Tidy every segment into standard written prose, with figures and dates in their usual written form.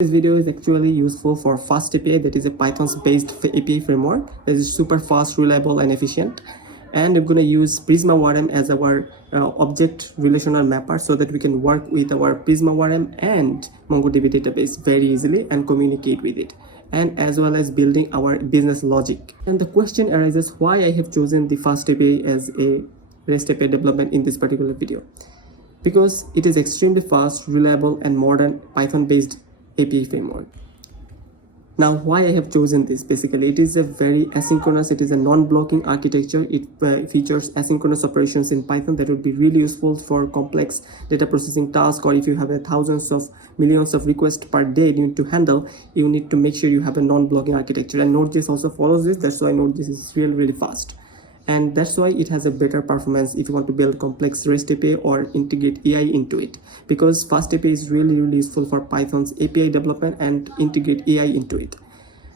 This video is actually useful for FastAPI, that is a Python's based API framework that is super fast, reliable, and efficient. And we're going to use Prisma ORM as our object relational mapper so that we can work with our Prisma ORM and MongoDB database very easily and communicate with it, and as well as building our business logic. And the question arises why I have chosen the FastAPI as a REST API development in this particular video. Because it is extremely fast, reliable, and modern Python-based API framework. Now, why I have chosen this? Basically, it is a very asynchronous, it is a non-blocking architecture. It features asynchronous operations in Python that would be really useful for complex data processing tasks, or if you have thousands of millions of requests per day you need to handle, you need to make sure you have a non-blocking architecture. And Node.js also follows this. That's why Node.js is really fast. And that's why it has a better performance if you want to build complex REST API or integrate AI into it, because FastAPI is really useful for Python's API development and integrate AI into it.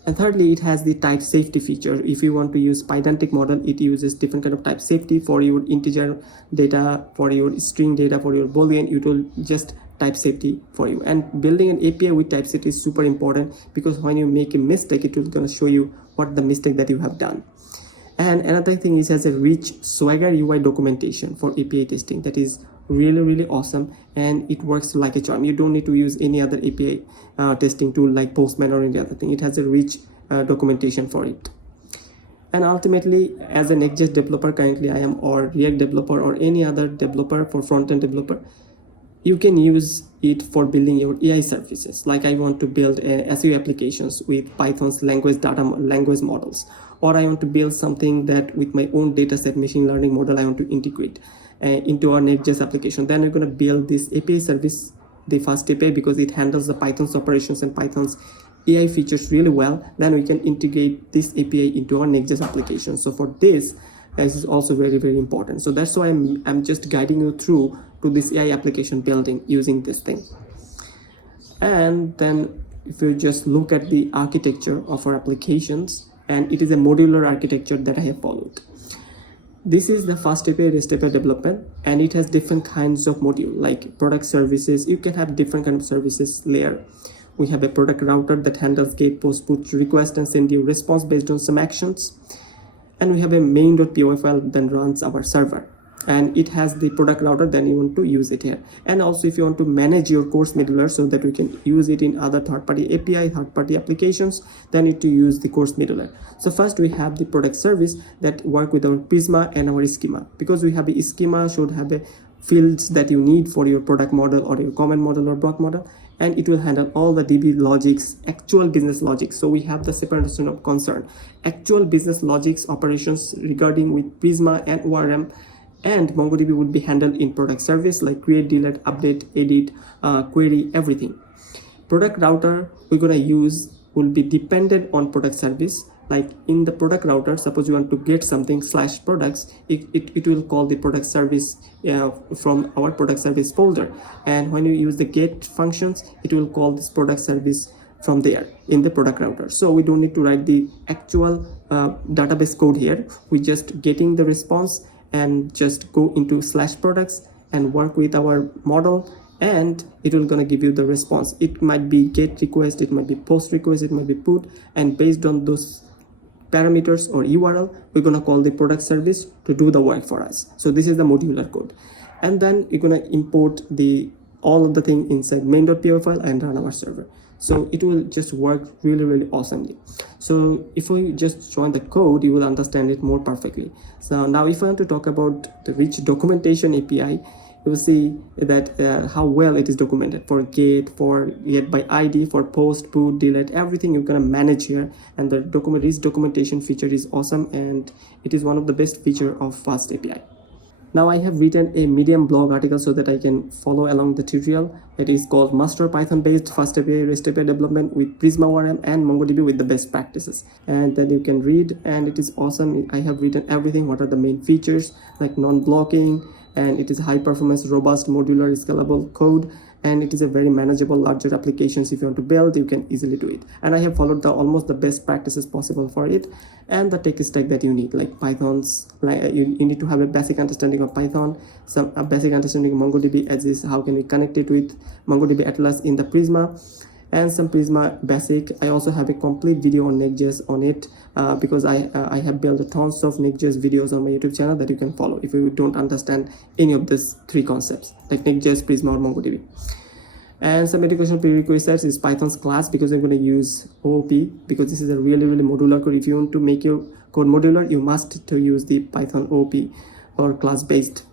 And thirdly, it has the type safety feature. If you want to use Pydantic model, it uses different kind of type safety for your integer data, for your string data, for your boolean. It will just type safety for you. And building an API with type safety is super important, because when you make a mistake, it will gonna show you what the mistake that you have done. And another thing is, it has a rich Swagger UI documentation for API testing that is really awesome, and it works like a charm. You don't need to use any other API testing tool like Postman or any other thing. It has a rich documentation for it. And ultimately, as a Next.js developer currently I am, or React developer, or any other developer for front-end developer, you can use it for building your AI services. Like I want to build SEO applications with Python's language models, or I want to build something that with my own dataset machine learning model I want to integrate into our Next.js application. Then we're going to build this API service, the FastAPI, because it handles the Python's operations and Python's AI features really well. Then we can integrate this API into our Next.js application. So for this is also very important. So that's why I'm just guiding you through to this AI application building using this thing. And then if you just look at the architecture of our applications, and it is a modular architecture that I have followed. This is the FastAPI REST API development, and it has different kinds of module like product services. You can have different kind of services layer. We have a product router that handles get, post, put request and send you response based on some actions. And we have a main.py file that runs our server, and it has the product router. Then you want to use it here. And also if you want to manage your course middleware so that we can use it in other third-party API, third-party applications, then need to use the course middleware. So first we have the product service that work with our Prisma and our schema. Because we have a schema, should have a fields that you need for your product model or your comment model or block model, and it will handle all the DB logics, actual business logics. So we have the separation of concern, actual business logics operations regarding with Prisma and ORM, and MongoDB would be handled in product service like create, delete, update, edit, query, everything. Product router we're gonna use will be dependent on product service. Like in the product router, suppose you want to get something /products, it will call the product service from our product service folder. And when you use the get functions, it will call this product service from there in the product router. So we don't need to write the actual database code here. We just getting the response and just go into /products and work with our model, and it will gonna give you the response. It might be get request, it might be post request, it might be put, and based on those parameters or URL, we're gonna call the product service to do the work for us. So this is the modular code. And then you're gonna import all of the thing inside main.py file and run our server. So it will just work really awesomely. So if we just join the code, you will understand it more perfectly. So now if I want to talk about the rich documentation API, you will see that how well it is documented for get by ID, for post, put, delete, everything you're gonna manage here. And the rich documentation feature is awesome, and it is one of the best feature of FastAPI. Now I have written a Medium blog article so that I can follow along the tutorial. It is called Master Python based FastAPI REST API development with Prisma ORM and MongoDB with the best practices. And then you can read, and it is awesome. I have written everything. What are the main features like non-blocking, and it is high performance, robust, modular, scalable code, and it is a very manageable larger applications. If you want to build, you can easily do it. And I have followed almost the best practices possible for it, and the tech stack that you need, like Python's, you need to have a basic understanding of Python, a basic understanding of MongoDB, as is how can we connect it with MongoDB Atlas in the Prisma, and some Prisma basic. I also have a complete video on Next.js on it because I have built tons of Next.js videos on my YouTube channel that you can follow if you don't understand any of these three concepts like Next.js, Prisma, or MongoDB. And some educational prerequisites is Python's class, because I'm going to use OOP, because this is a really modular code. If you want to make your code modular, you must to use the Python OOP or class-based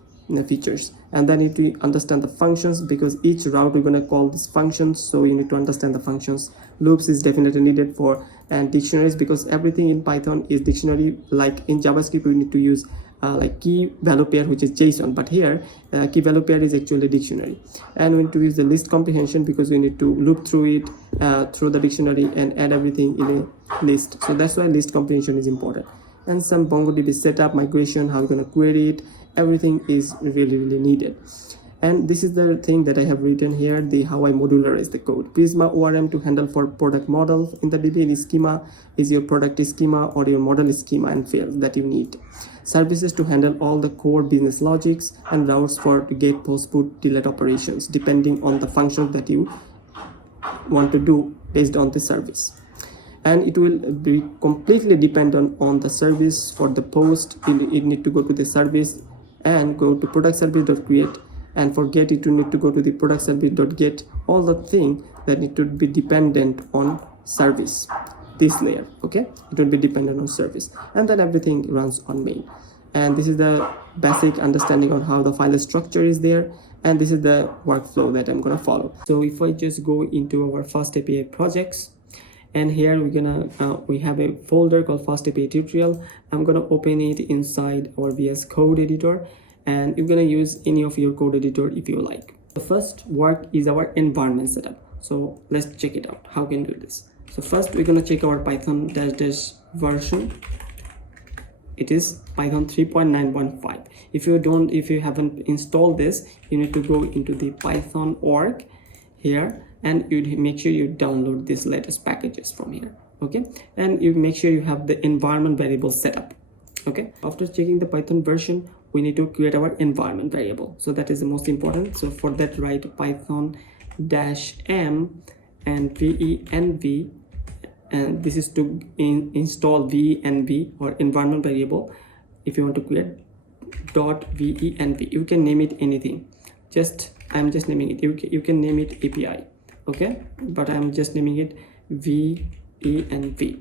features. And then you need to understand the functions, because each route we're going to call these functions, so you need to understand the functions. Loops is definitely needed for, and dictionaries, because everything in Python is dictionary. Like in JavaScript we need to use like key value pair, which is JSON, but here key value pair is actually dictionary. And we need to use the list comprehension, because we need to loop through it through the dictionary and add everything in a list. So that's why list comprehension is important. And some MongoDB setup, migration, how we're going to query it, everything is really needed. And this is the thing that I have written here, the how I modularize the code. Prisma ORM to handle for product model in the DB, and schema is your product schema or your model schema and fields that you need. Services to handle all the core business logics, and routes for get, post, put, delete operations depending on the functions that you want to do based on the service. And it will be completely dependent on the service. For the post, you need to go to the service and go to product service.create, and for get it you need to go to the product service.get. All the thing that need to be dependent on service, this layer, okay, it will be dependent on service, and then everything runs on main. And this is the basic understanding on how the file structure is there, and this is the workflow that I'm gonna follow. So if I just go into our FastAPI projects, and here we're gonna we have a folder called FastAPI tutorial. I'm gonna open it inside our VS Code editor, and you're gonna use any of your code editor if you like. The first work is our environment setup. So let's check it out, how we can do this. So first we're gonna check our Python dash version. It is Python 3.9.5. If you haven't installed this, you need to go into the Python org here, and you make sure you download these latest packages from here, okay, and you make sure you have the environment variable set up, okay. After checking the Python version, we need to create our environment variable, so that is the most important. So for that, write Python -m and venv, and this is to install venv or environment variable. If you want to create .venv, you can name it anything. I'm just naming it. You can name it API, okay, but I'm just naming it venv.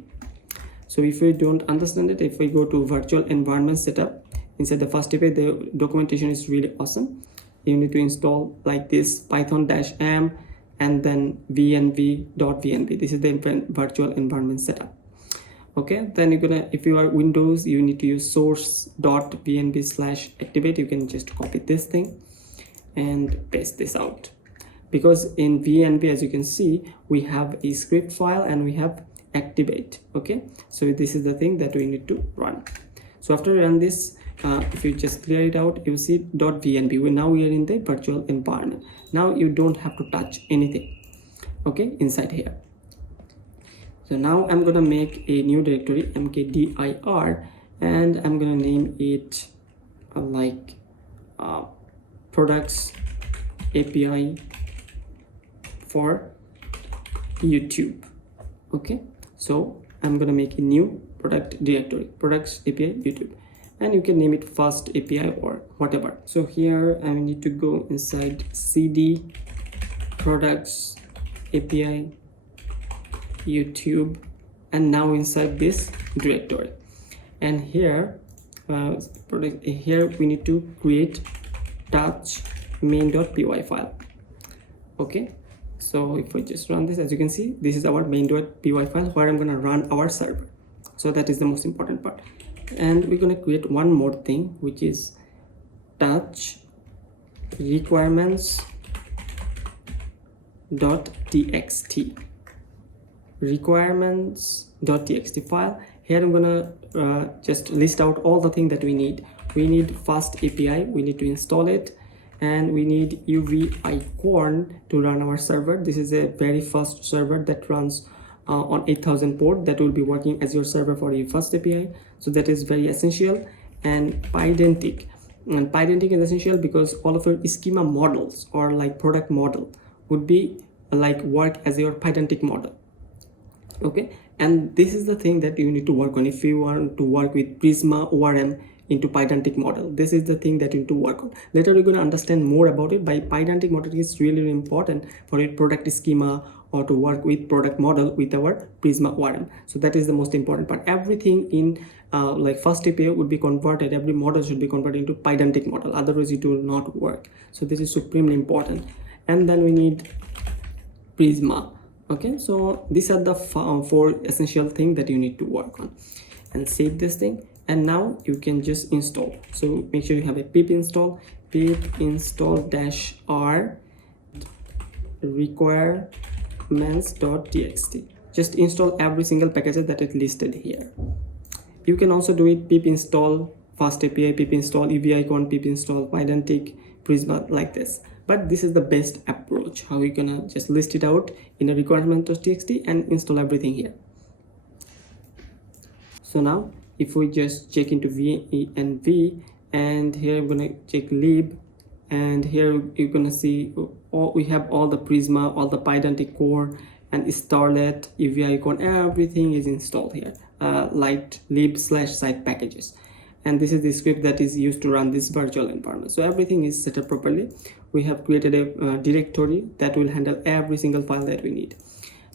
So if you don't understand it, if we go to virtual environment setup inside the FastAPI, the documentation is really awesome. You need to install like this Python -m and then venv.venv. This is the virtual environment setup, okay. Then you're gonna, if you are Windows, you need to use source.venv/activate. You can just copy this thing and paste this out, because in venv, as you can see, we have a script file and we have activate, okay. So this is the thing that we need to run. So after you run this, if you just clear it out, you see .venv. Now we are in the virtual environment. Now you don't have to touch anything, okay, inside here. So now I'm gonna make a new directory, mkdir, and I'm gonna name it like products API for YouTube, okay. So I'm gonna make a new product directory, products API YouTube, and you can name it FastAPI or whatever. So here I need to go inside cd products API YouTube, and now inside this directory, and here here we need to create touch main.py file, okay. So if I just run this, as you can see, this is our main.py file where I'm going to run our server. So that is the most important part. And we're going to create one more thing, which is touch requirements.txt file. Here I'm gonna just list out all the things that we need. We need FastAPI, we need to install it, and we need UVIcorn to run our server. This is a very fast server that runs on 8000 port that will be working as your server for your FastAPI. So that is very essential. And Pydantic. And Pydantic is essential because all of your schema models or like product model would be like work as your Pydantic model. Okay, and this is the thing that you need to work on if you want to work with Prisma ORM into Pydantic model. This is the thing that you need to work on. Later we're going to understand more about it. By Pydantic model is really important for your product schema or to work with product model with our Prisma ORM. So that is the most important part. Everything in like FastAPI would be converted, every model should be converted into Pydantic model, otherwise it will not work. So this is supremely important. And then we need Prisma. Okay, so these are the four essential things that you need to work on. And save this thing, and now you can just install. So make sure you have a pip install -r requirements.txt. just install every single package that is listed here. You can also do it pip install FastAPI, pip install EVIcon, pip install Pydantic, Prisma, like this. But this is the best approach, how you're gonna just list it out in a requirement.txt and install everything here. So now if we just check into venv, and here I'm gonna check lib, and here you're gonna see we have all the Prisma, all the Pydantic core and Starlet, EVIcon, everything is installed here, like lib/site packages. And this is the script that is used to run this virtual environment. So everything is set up properly. We have created a directory that will handle every single file that we need.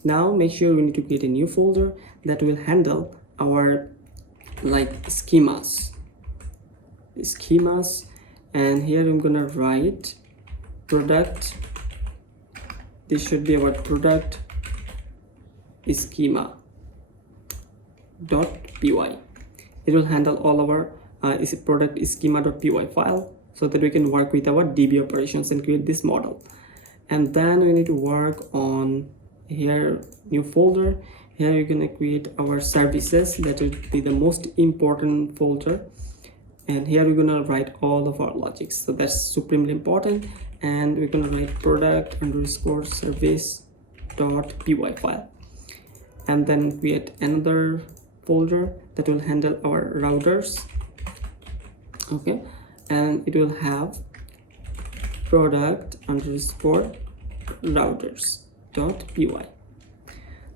Now make sure we need to create a new folder that will handle our like schemas, and here I'm gonna write product. This should be our product schema.py. It will handle all our product schema.py file, so that we can work with our DB operations and create this model. And then we need to work on here new folder. Here you're gonna create our services, that will be the most important folder, and here we're gonna write all of our logics, so that's supremely important. And we're gonna write product_service.py file, and then create another folder that will handle our routers. Okay, and it will have product_routers.py.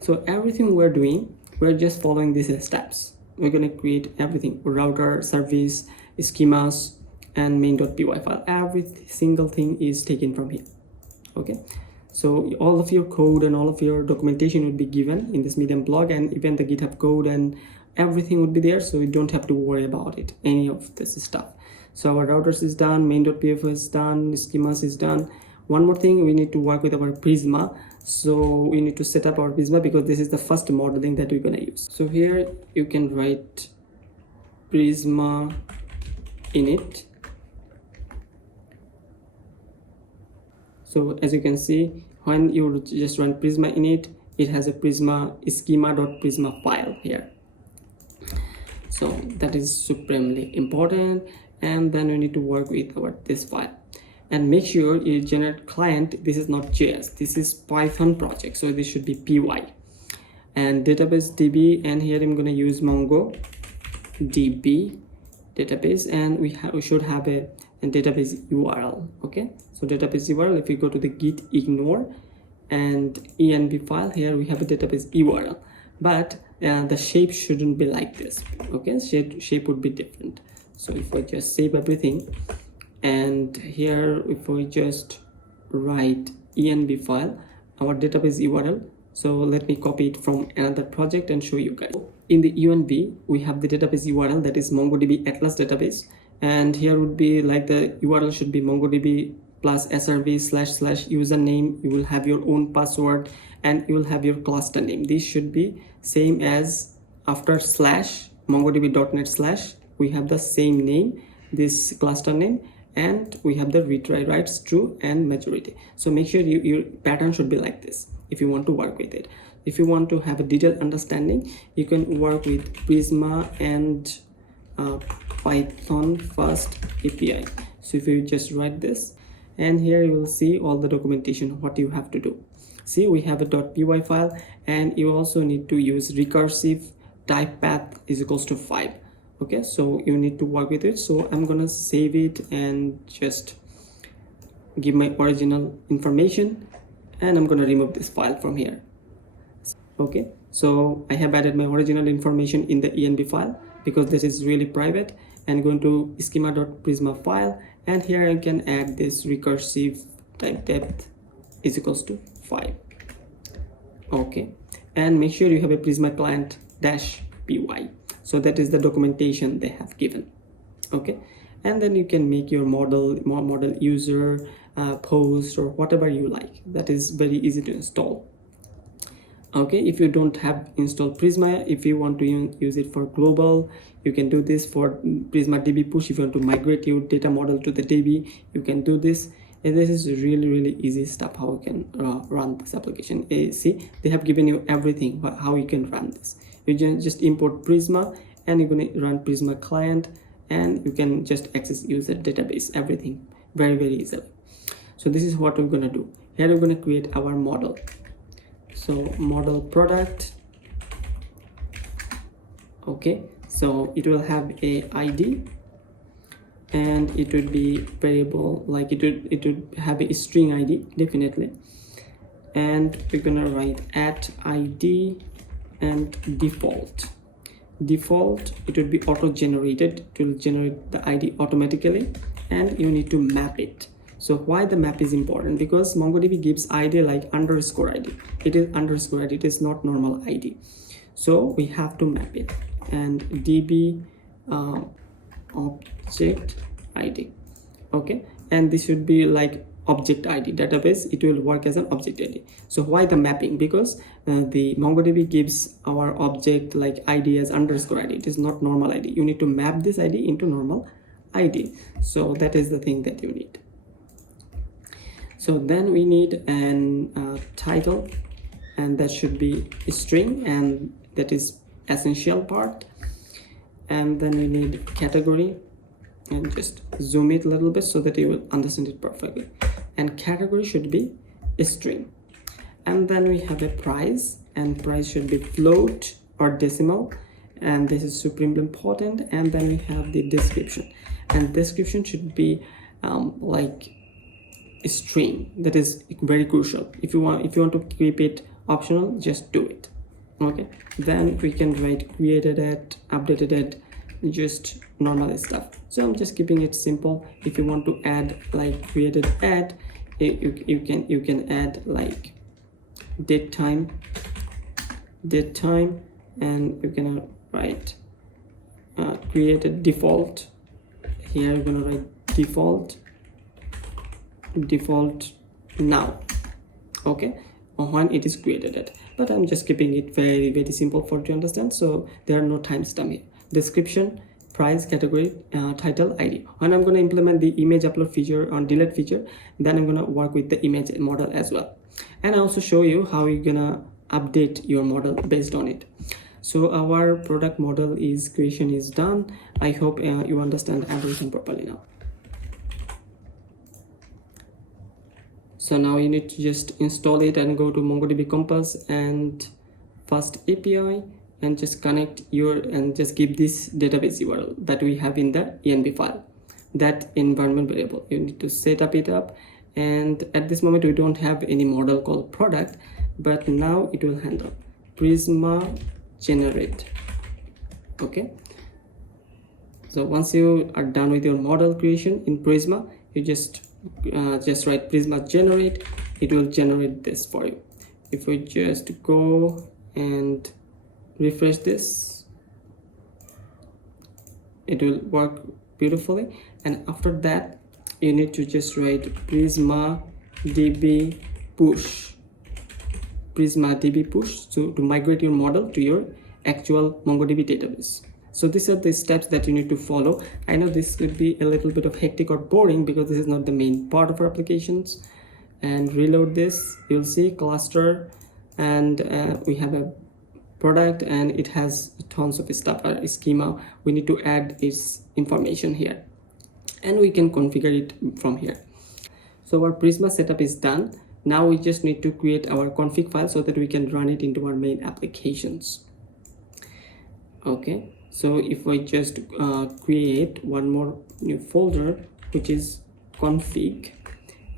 So everything we're doing, we're just following these steps. We're going to create everything: router, service, schemas, and main.py file. Every single thing is taken from here. Okay, so all of your code and all of your documentation would be given in this Medium blog, and even the GitHub code and everything would be there, so you don't have to worry about it, any of this stuff. So our routers is done, main.py is done, schemas is done. One more thing, we need to work with our Prisma. So we need to set up our Prisma, because this is the first modeling that we're gonna use. So here you can write Prisma init. So as you can see, when you just run Prisma init, it has a Prisma schema.prisma file here. So that is supremely important. And then we need to work with this file, and make sure you generate client. This is not JS, this is Python project, so this should be py. And database db, and here I'm going to use MongoDB database, and we should have a database URL. Okay, so database URL, if you go to the git ignore and env file, here we have a database URL, but the shape shouldn't be like this. Okay, shape would be different. So if I just save everything, and here if we just write env file, our database URL. So let me copy it from another project and show you guys. In the env, we have the database URL, that is MongoDB Atlas database, and here would be like the URL should be MongoDB plus srv//username. You will have your own password, and you will have your cluster name. This should be same as after slash mongodb.net/. We have the same name, this cluster name, and we have the retry writes true and majority. So make sure your pattern should be like this if you want to work with it. If you want to have a detailed understanding, you can work with Prisma and Python FastAPI. So if you just write this, and here you will see all the documentation, what you have to do. See, we have a .py file, and you also need to use recursive type path is equals to 5. Okay, so you need to work with it. So I'm gonna save it and just give my original information, and I'm going to remove this file from here. Okay, so I have added my original information in the env file because this is really private, and going to schema.prisma file, and here I can add this recursive type depth is equals to 5. Okay, and make sure you have a Prisma client -py, so that is the documentation they have given. Okay, and then you can make your model user post or whatever you like. That is very easy to install. Okay, if you don't have installed Prisma, if you want to use it for global, you can do this. For Prisma DB push, if you want to migrate your data model to the DB, you can do this. And this is really easy stuff how you can run this application. See, they have given you everything how you can run this. You just import Prisma, and you're going to run Prisma client, and you can just access user database, everything very easily. So this is what we're going to do. Here we're going to create our model. So model product. Okay, so it will have a ID, and it would be variable, like it would have a string ID definitely, and we're gonna write @id and default. It would be auto generated. It will generate the ID automatically, and you need to map it. So why the map is important? Because MongoDB gives ID like underscore ID. It is underscore ID, it is not normal ID. So we have to map it, and DB object ID. Okay, and this should be like object ID database. It will work as an object ID. So why the mapping? Because the MongoDB gives our object like ID as underscore ID. It is not normal ID. You need to map this ID into normal ID. So that is the thing that you need. So then we need an title, and that should be a string, and that is essential part. And then we need category, and just zoom it a little bit so that you will understand it perfectly. And category should be a string. And then we have a price, and price should be float or decimal, and this is supremely important. And then we have the description, and description should be like a string. That is very crucial. If you want to keep it optional, just do it. Okay, then we can write created at, updated at, just normal stuff. So I'm just keeping it simple. If you want to add like created at, you can add like date time, and you're gonna write created default. Here you're gonna write default now. Okay, when it is created at. But I'm just keeping it very simple for you to understand, so there are no timestamp here. Description, price, category, title, ID. When I'm going to implement the image upload feature or delete feature, then I'm going to work with the image model as well, and I also show you how you're gonna update your model based on it. So our product model creation is done. I hope you understand everything properly now. So now you need to just install it and go to MongoDB Compass and FastAPI, and just connect and just give this database URL that we have in the env file, that environment variable. You need to set it up, and at this moment we don't have any model called product, but now it will handle Prisma generate. Okay, so once you are done with your model creation in Prisma, you just write Prisma generate. It will generate this for you. If we just go and refresh this, it will work beautifully. And after that, you need to just write Prisma DB push to migrate your model to your actual MongoDB database. So these are the steps that you need to follow. I know this could be a little bit of hectic or boring because this is not the main part of our applications. And reload this, you'll see cluster, and we have a product, and it has tons of stuff, a schema. We need to add its information here, and we can configure it from here. So our Prisma setup is done. Now we just need to create our config file so that we can run it into our main applications. Okay, so if I just create one more new folder, which is config,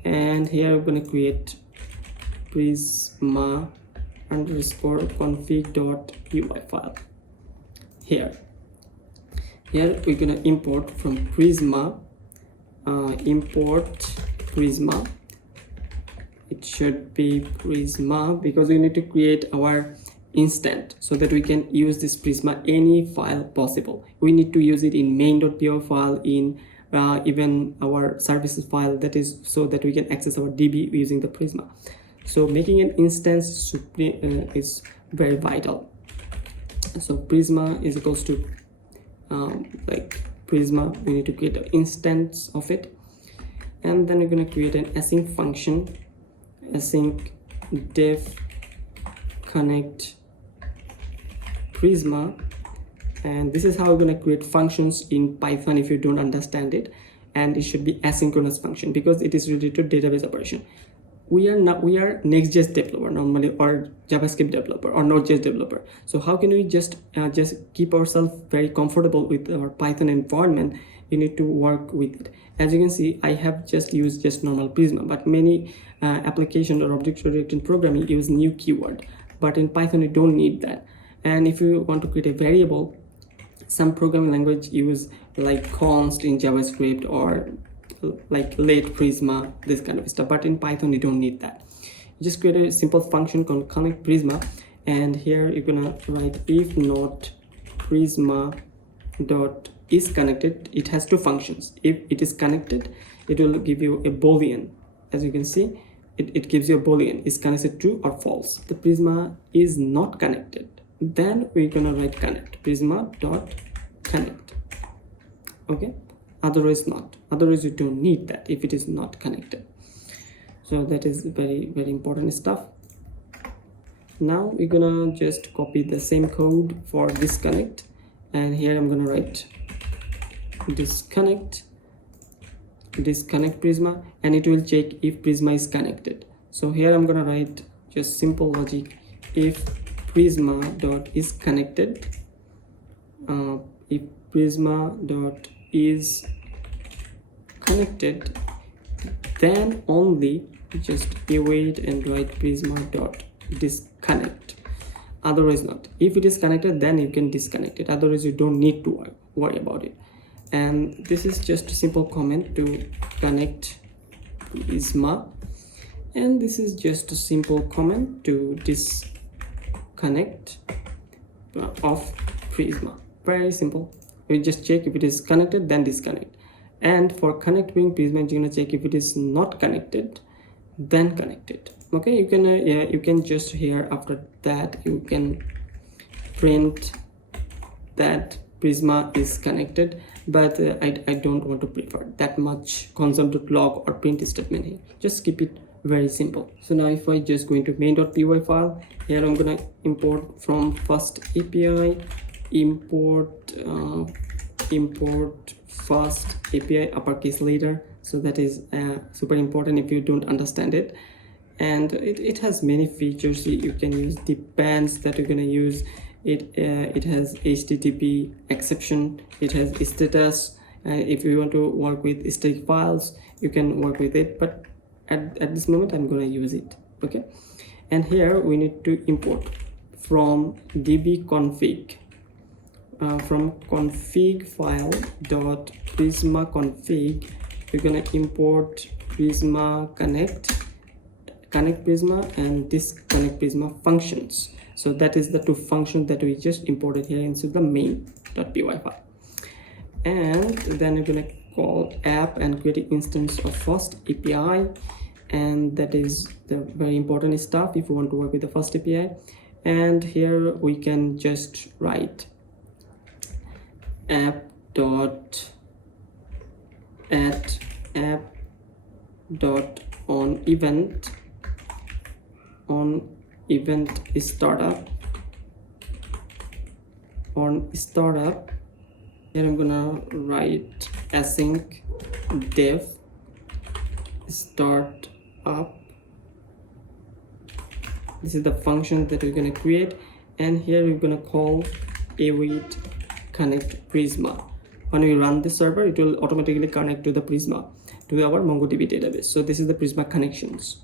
and here I'm going to create prisma underscore config.py file. Here we're gonna import from Prisma, import Prisma. It should be Prisma because we need to create our instance so that we can use this Prisma any file possible. We need to use it in main.py file, in even our services file, that is so that we can access our DB using the Prisma. So making an instance is very vital. So Prisma is equals to like Prisma, we need to create an instance of it, and then we're going to create an async function, async def connect Prisma. And this is how we're going to create functions in Python if you don't understand it. And it should be asynchronous function because it is related to database operation. We are Next.js developer normally, or JavaScript developer, or Node.js developer. So how can we just keep ourselves very comfortable with our Python environment? You need to work with it. As you can see, I have just used normal Prisma, but many application or object-oriented programming use new keyword. But in Python, you don't need that. And if you want to create a variable, some programming language use like const in JavaScript, or like let Prisma, this kind of stuff. But in Python, you don't need that. You just create a simple function called connect Prisma, and here you're gonna write if not Prisma dot is connected. It has two functions. If it is connected, it will give you a boolean. As you can see, it gives you a boolean, is connected true or false. The Prisma is not connected, then we're gonna write connect Prisma dot connect. Okay, otherwise not, otherwise you don't need that if it is not connected. So that is very important stuff. Now we're gonna just copy the same code for disconnect, and here I'm gonna write disconnect Prisma, and it will check if Prisma is connected. So here I'm gonna write just simple logic, if Prisma dot is connected, if Prisma dot is connected, then only just await and write Prisma dot disconnect, otherwise not. If it is connected, then you can disconnect it, otherwise you don't need to worry about it. And this is just a simple comment to connect Prisma, and this is just a simple comment to disconnect of Prisma. Very simple. We just check if it is connected, then disconnect. And for connecting Prisma, you're gonna check if it is not connected, then connect it. Okay, you can you can just here after that you can print that Prisma is connected, but I don't want to prefer that much console.log or print statement here. Just keep it very simple. So now if I just go into main.py file, here I'm gonna import from FastAPI, import FastAPI uppercase letter. So that is super important if you don't understand it. And it has many features. You can use depends that you're gonna use. It has HTTP exception, it has status. If you want to work with static files, you can work with it, but at this moment I'm gonna use it. Okay, and here we need to import from db config, from config file dot prisma config, we're gonna import Prisma connect Prisma and disconnect Prisma functions. So that is the two functions that we just imported here into the main.py file. And then we're gonna call app and create an instance of FastAPI, and that is the very important stuff if you want to work with the FastAPI. And here we can just write app dot on event startup. Here I'm gonna write async dev startup. This is the function that we're gonna create, and here we're gonna call await connect Prisma. When we run the server, it will automatically connect to the Prisma, to our MongoDB database. So this is the Prisma connections.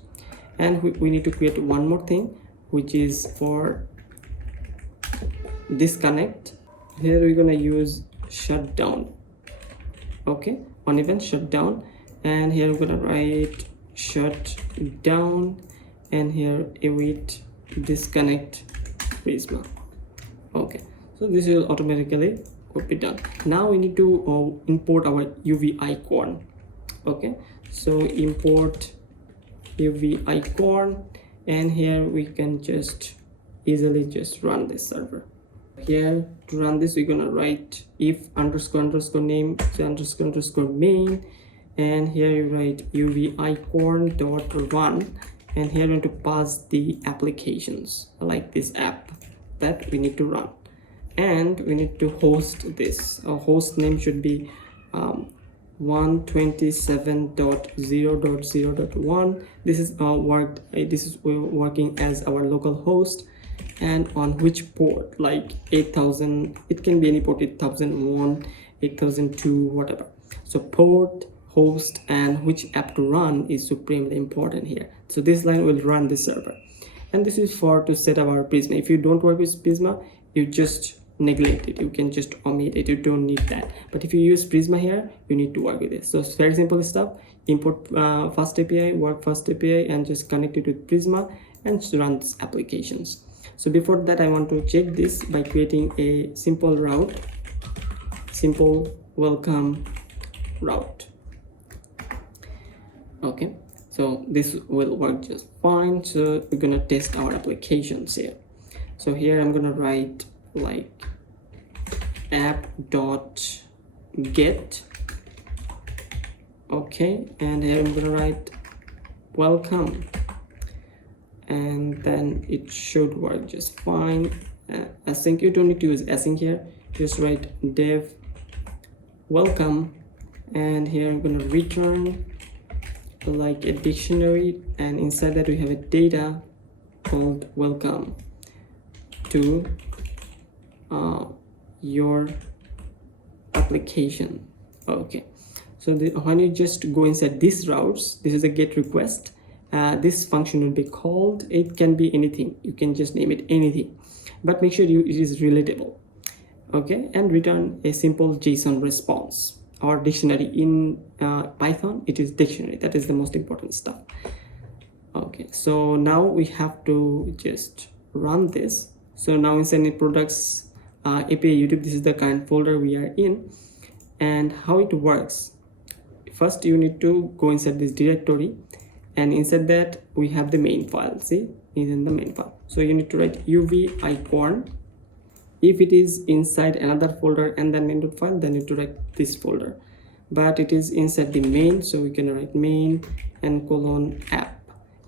And we need to create one more thing, which is for disconnect. Here we're gonna use shutdown. Okay, on event shutdown, and here we're gonna write shut down, and here await disconnect Prisma. Okay, so this will automatically be done. Now we need to import our UV icon. Okay, so import UV icon, and here we can just easily just run this server. Here to run this, we're gonna write if underscore underscore name so underscore underscore main, and here you write UV icon dot run, and here we need to pass the applications like this app that we need to run, and we need to host this. Our host name should be 127.0.0.1. This is working as our local host, and on which port, like 8000, it can be any port, 8001, 8002, whatever. So port, host, and which app to run is supremely important here. So this line will run the server, and this is for to set up our Prisma. If you don't work with Prisma, you just neglect it, you can just omit it, you don't need that. But if you use Prisma here, you need to work with it. So it's very simple stuff. Import FastAPI, work FastAPI, and just connect it with Prisma and run these applications. So before that, I want to check this by creating a simple route, simple welcome route. Okay, so this will work just fine. So we're gonna test our applications here. So here I'm gonna write like app.get. Okay, and here I'm gonna write welcome, and then it should work just fine. Async, you don't need to use async here, just write dev welcome, and here I'm gonna return like a dictionary, and inside that we have a data called welcome to your application. Okay, so when you just go inside these routes, this is a get request. This function will be called. It can be anything, you can just name it anything, but make sure it is relatable. Okay, and return a simple JSON response or dictionary. In Python it is dictionary, that is the most important stuff. Okay, so now we have to just run this. So now inside Net Products API YouTube, this is the current folder we are in. And how it works, first you need to go inside this directory, and inside that we have the main file. See, is in the main file. So you need to write UV icon. If it is inside another folder and then main file, then you need to write this folder, but it is inside the main, so we can write main and colon app.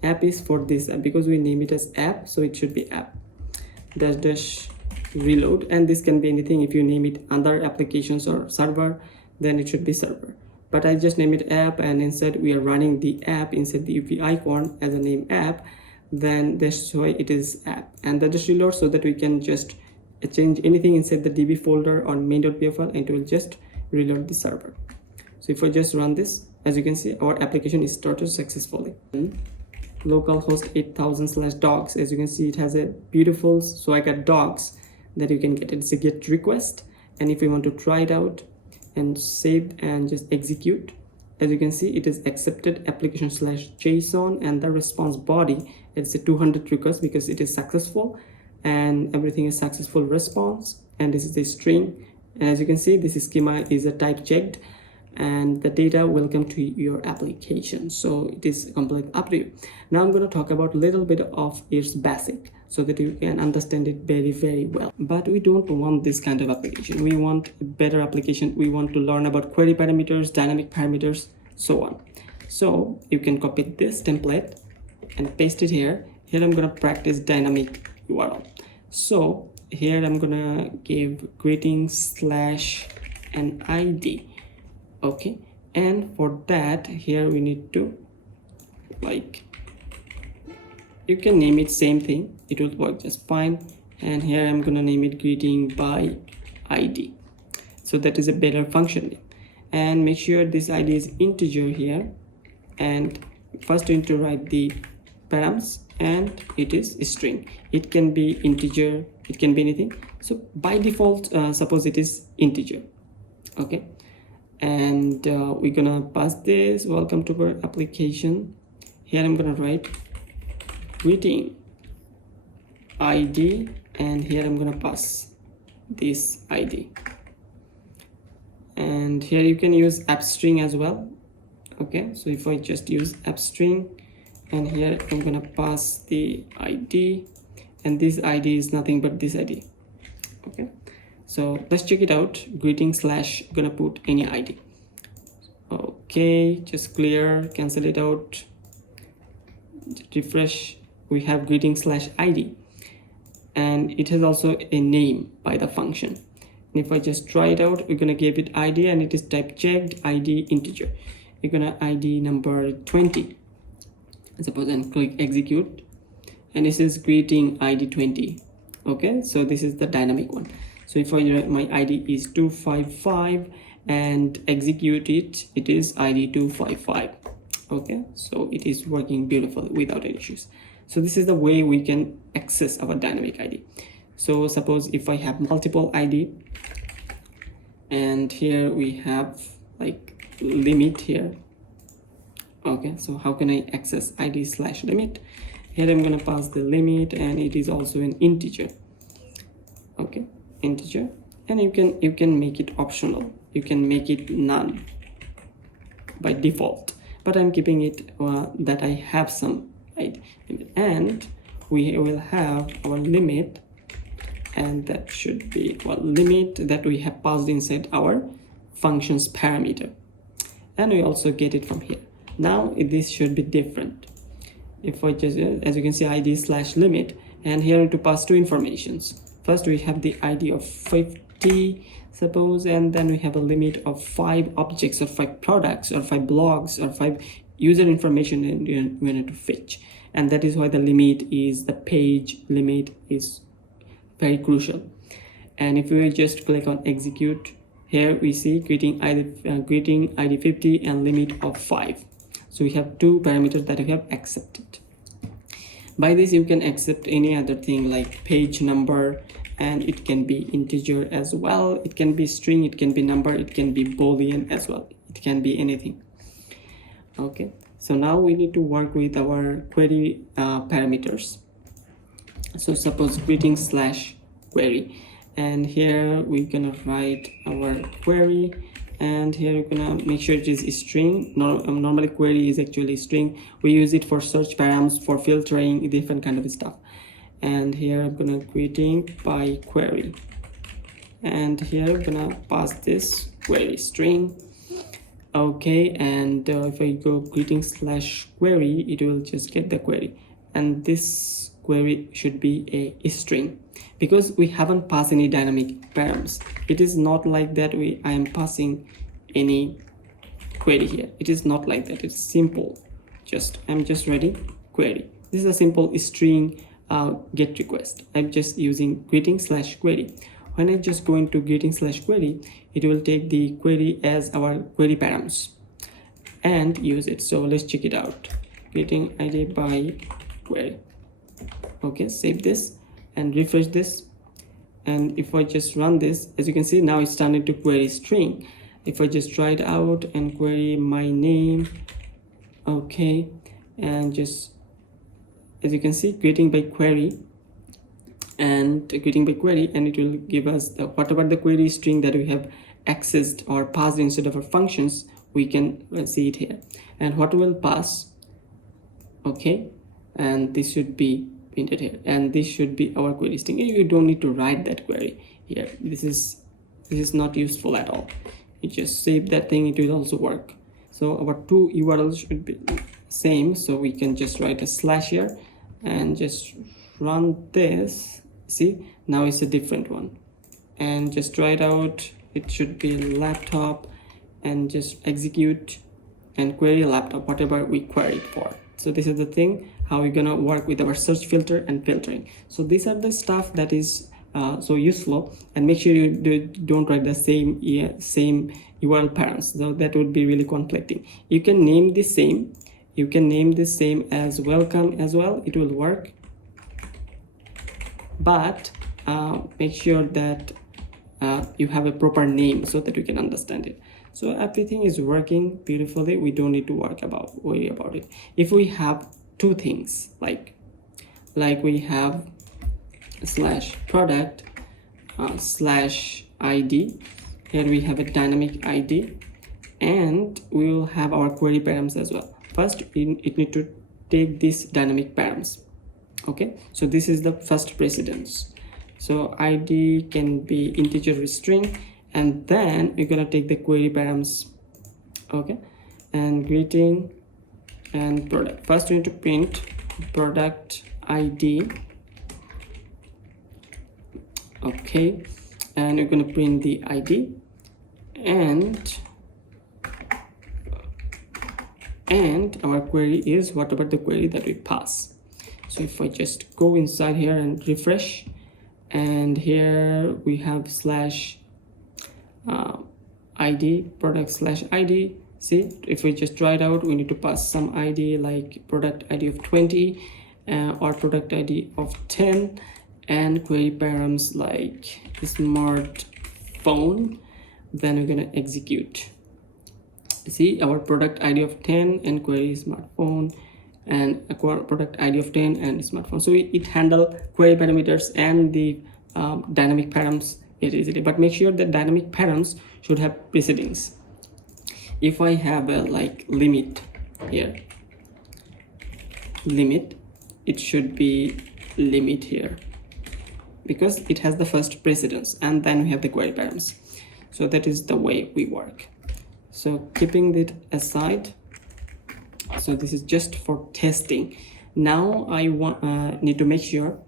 App is for this app, because we name it as app, so it should be app dash reload. And this can be anything. If you name it other applications or server, then it should be server, but I just name it app, and inside we are running the app inside the UV icon as a name app, then that's why it is app. And that just reload, so that we can just change anything inside the DB folder or main.py file, and it will just reload the server. So if I just run this, as you can see, our application is started successfully. Localhost 8000/docs, as you can see, it has a beautiful swagger docs that you can get. It's a get request, and if you want to try it out and save and just execute, as you can see, it is accepted application/json, and the response body, it's a 200 request because it is successful and everything is successful response. And this is the string, and as you can see, this schema is a type checked, and the data will come to your application. So it is completely up to you. Now I'm going to talk about a little bit of its basic, so that you can understand it very, very well. But we don't want this kind of application. We want a better application. We want to learn about query parameters, dynamic parameters, so on. So you can copy this template and paste it here. Here I'm going to practice dynamic URL. So here I'm going to give greetings/an ID. Okay, and for that, here we need to, like, you can name it same thing, it will work just fine. And here I'm gonna name it greeting by ID, so that is a better function. And make sure this ID is integer here, and first you need to write the params, and it is string. It can be integer, it can be anything. So by default, suppose it is integer. Okay, and we're gonna pass this welcome to our application. Here I'm gonna write greeting ID, and here I'm gonna pass this ID, and here you can use app string as well. Okay, so if I just use app string, and here I'm gonna pass the ID, and this ID is nothing but this ID. Okay, so let's check it out. Greeting slash, gonna put any ID. Okay, just clear, cancel it out, refresh. We have greeting slash ID, and it has also a name by the function. And if I just try it out, we're gonna give it ID, and it is type checked ID integer. We're gonna ID number 20, suppose, and click execute, and this is greeting ID 20. Okay, so this is the dynamic one. So if I write my ID is 255 and execute it, it is ID 255. Okay, so it is working beautifully without any issues. So this is the way we can access our dynamic ID. So suppose if I have multiple ID, and here we have like limit here. Okay, so how can I access ID slash limit? Here I'm gonna pass the limit, and it is also an integer. Okay, integer, and you can make it optional. You can make it none by default, but I'm keeping it that I have some ID, and we will have our limit, and that should be limit that we have passed inside our functions parameter, and we also get it from here. Now this should be different. If I just, as you can see, ID slash limit, and here to pass two informations. First we have the ID of 50, suppose, and then we have a limit of 5 objects or 5 products or 5 blogs or 5 user information and we need to fetch. And that is why the limit is, the page limit is very crucial. And if we just click on execute, here we see greeting ID 50 and limit of 5. So we have 2 parameters that we have accepted. By this you can accept any other thing like page number, and it can be integer as well, it can be string, it can be number, it can be boolean as well, it can be anything. Okay, so now we need to work with our query parameters. So suppose greeting slash query, and here we're gonna write our query, and here we're gonna make sure it is a string. Normally query is actually string. We use it for search params, for filtering, different kind of stuff. And here I'm gonna greeting by query, and here I'm gonna pass this query string. Okay, and if I go greeting slash query, it will just get the query, and this query should be a string because we haven't passed any dynamic params. It is not like that I am passing any query here. It is not like that. It's simple. I'm just writing query. This is a simple string get request. I'm just using greeting slash query. When I just go into greeting slash query, it will take the query as our query params and use it. So let's check it out. Greeting ID by query. Okay, save this and refresh this, and if I just run this, as you can see, now it's turned into query string. If I just try it out and query my name, okay, and just as you can see, greeting by query, and greeting by query, and it will give us the whatever the query string that we have accessed or passed instead of our functions, we can see it here, and what will pass. Okay, and this should be printed here, and this should be our query string. You don't need to write that query here. This is not useful at all. You just save that thing, it will also work. So our 2 URLs should be same, so we can just write a slash here and just run this. See, now it's a different one, and just try it out. It should be laptop, and just execute and query laptop, whatever we queried for. So this is the thing, how we're gonna work with our search filter and filtering. So these are the stuff that is so useful, and make sure you don't write the same URL params, so that would be really conflicting. You can name the same, You can name this same as welcome as well, it will work, but make sure that you have a proper name so that you can understand it. So everything is working beautifully. We don't need to worry about it. If we have two things like we have slash product slash ID, here we have a dynamic ID, and we will have our query params as well. First it need to take this dynamic params. Okay, so this is the first precedence. So ID can be integer or string, and then we're gonna take the query params. Okay, and greeting and product. First we need to print product ID. Okay, and we're gonna print the ID, and our query is whatever the query that we pass. So if I just go inside here and refresh, and here we have slash ID, product slash ID. See, if we just try it out, we need to pass some ID like product ID of 20 or product ID of 10, and query params like smartphone. Then we're gonna execute. See, our product ID of 10 and query smartphone, and a product ID of 10 and smartphone. So it handle query parameters and the dynamic params easily, but make sure that dynamic params should have precedence. If I have a like limit here, limit, it should be limit here because it has the first precedence, and then we have the query params. So that is the way we work. So keeping it aside, so this is just for testing. Now I need to make sure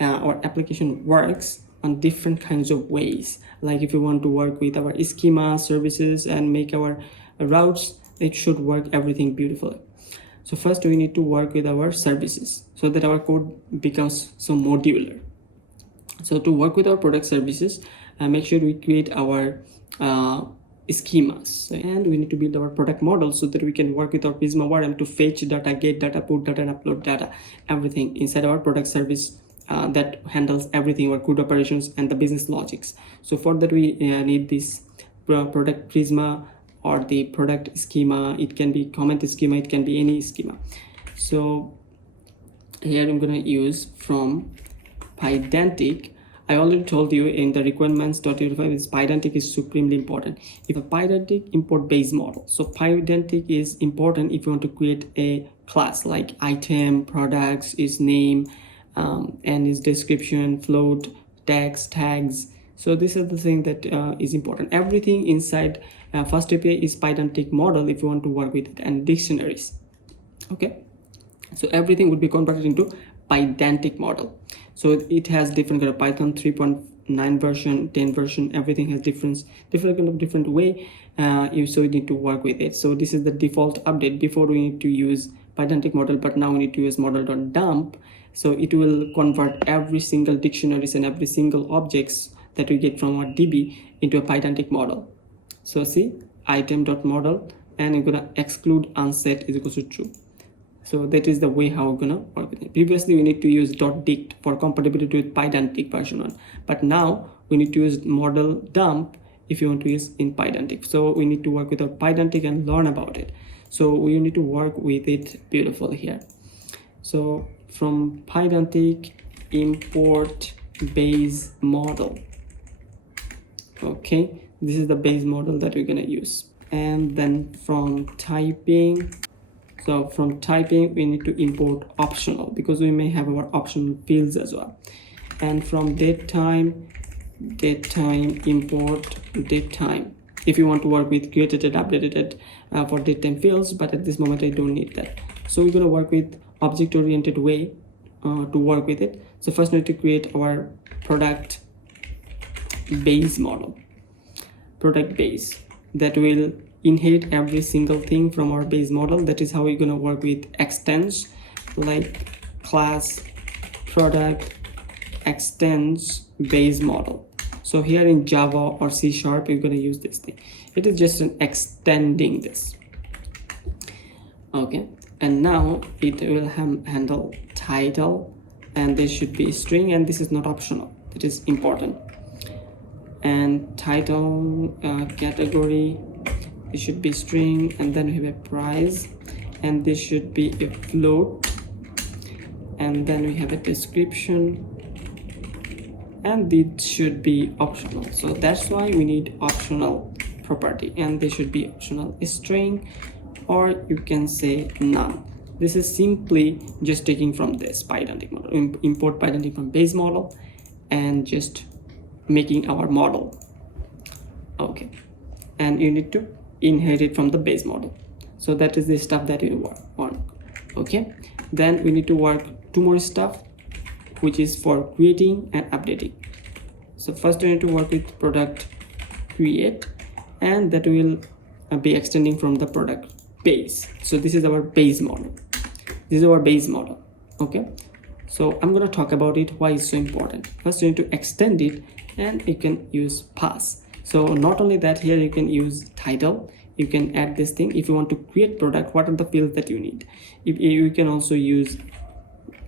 our application works on different kinds of ways. Like if you want to work with our schema services and make our routes, it should work everything beautifully. So first we need to work with our services so that our code becomes so modular. So to work with our product services, make sure we create our schemas, and we need to build our product model so that we can work with our Prisma ORM to fetch data, get data, put data, and upload data, everything inside our product service that handles everything, our code operations and the business logics. So for that we need this product Prisma or the product schema. It can be comment schema, it can be any schema. So here I'm gonna use from Pydantic. I already told you in the requirements.25 is Pydantic is supremely important. If a Pydantic import base model, so Pydantic is important if you want to create a class like item, products, is name, and its description, float, text, tags. So this is the thing that is important. Everything inside FastAPI is Pydantic model if you want to work with it, and dictionaries. Okay, so everything would be converted into Pydantic model. So it has different kind of Python 3.9 version, 10 version, everything has different way. So you need to work with it. So this is the default update. Before we need to use Pydantic model, but now we need to use model.dump. So it will convert every single dictionaries and every single objects that we get from our DB into a Pydantic model. So see, item.model, and I'm gonna exclude unset is equal to true. So that is the way how we're gonna work with it. Previously we need to use .dict for compatibility with Pydantic version 1, but now we need to use model dump if you want to use in Pydantic. So we need to work with our Pydantic and learn about it. So we need to work with it beautifully here. So from Pydantic, import base model. Okay, this is the base model that we're gonna use. And then from typing, so from typing we need to import optional because we may have our optional fields as well. And from datetime import datetime if you want to work with created and updated for datetime fields, but at this moment I don't need that. So we're going to work with object oriented way to work with it. So first we need to create our product base model, product base that will inherit every single thing from our base model. That is how we're going to work with extends like class product extends base model. So here in Java or C#, we're going to use this thing. It is just an extending this. Okay, and now it will handle title, and there should be string, and this is not optional, it is important. And title, category, it should be string, and then we have a price, and this should be a float, and then we have a description, and it should be optional. So that's why we need optional property, and they should be optional string, or you can say none. This is simply just taking from this Pydantic model, import Pydantic from base model, and just making our model. Okay, and you need to inherit from the base model. So that is the stuff that you want. Okay, then we need to work two more stuff, which is for creating and updating. So first we need to work with product create, and that will be extending from the product base. So this is our base model. This is our base model. Okay, so I'm going to talk about it, why it's so important. First you need to extend it, and you can use pass. So not only that, here you can use title, you can add this thing. If you want to create product, what are the fields that you need? If you can also use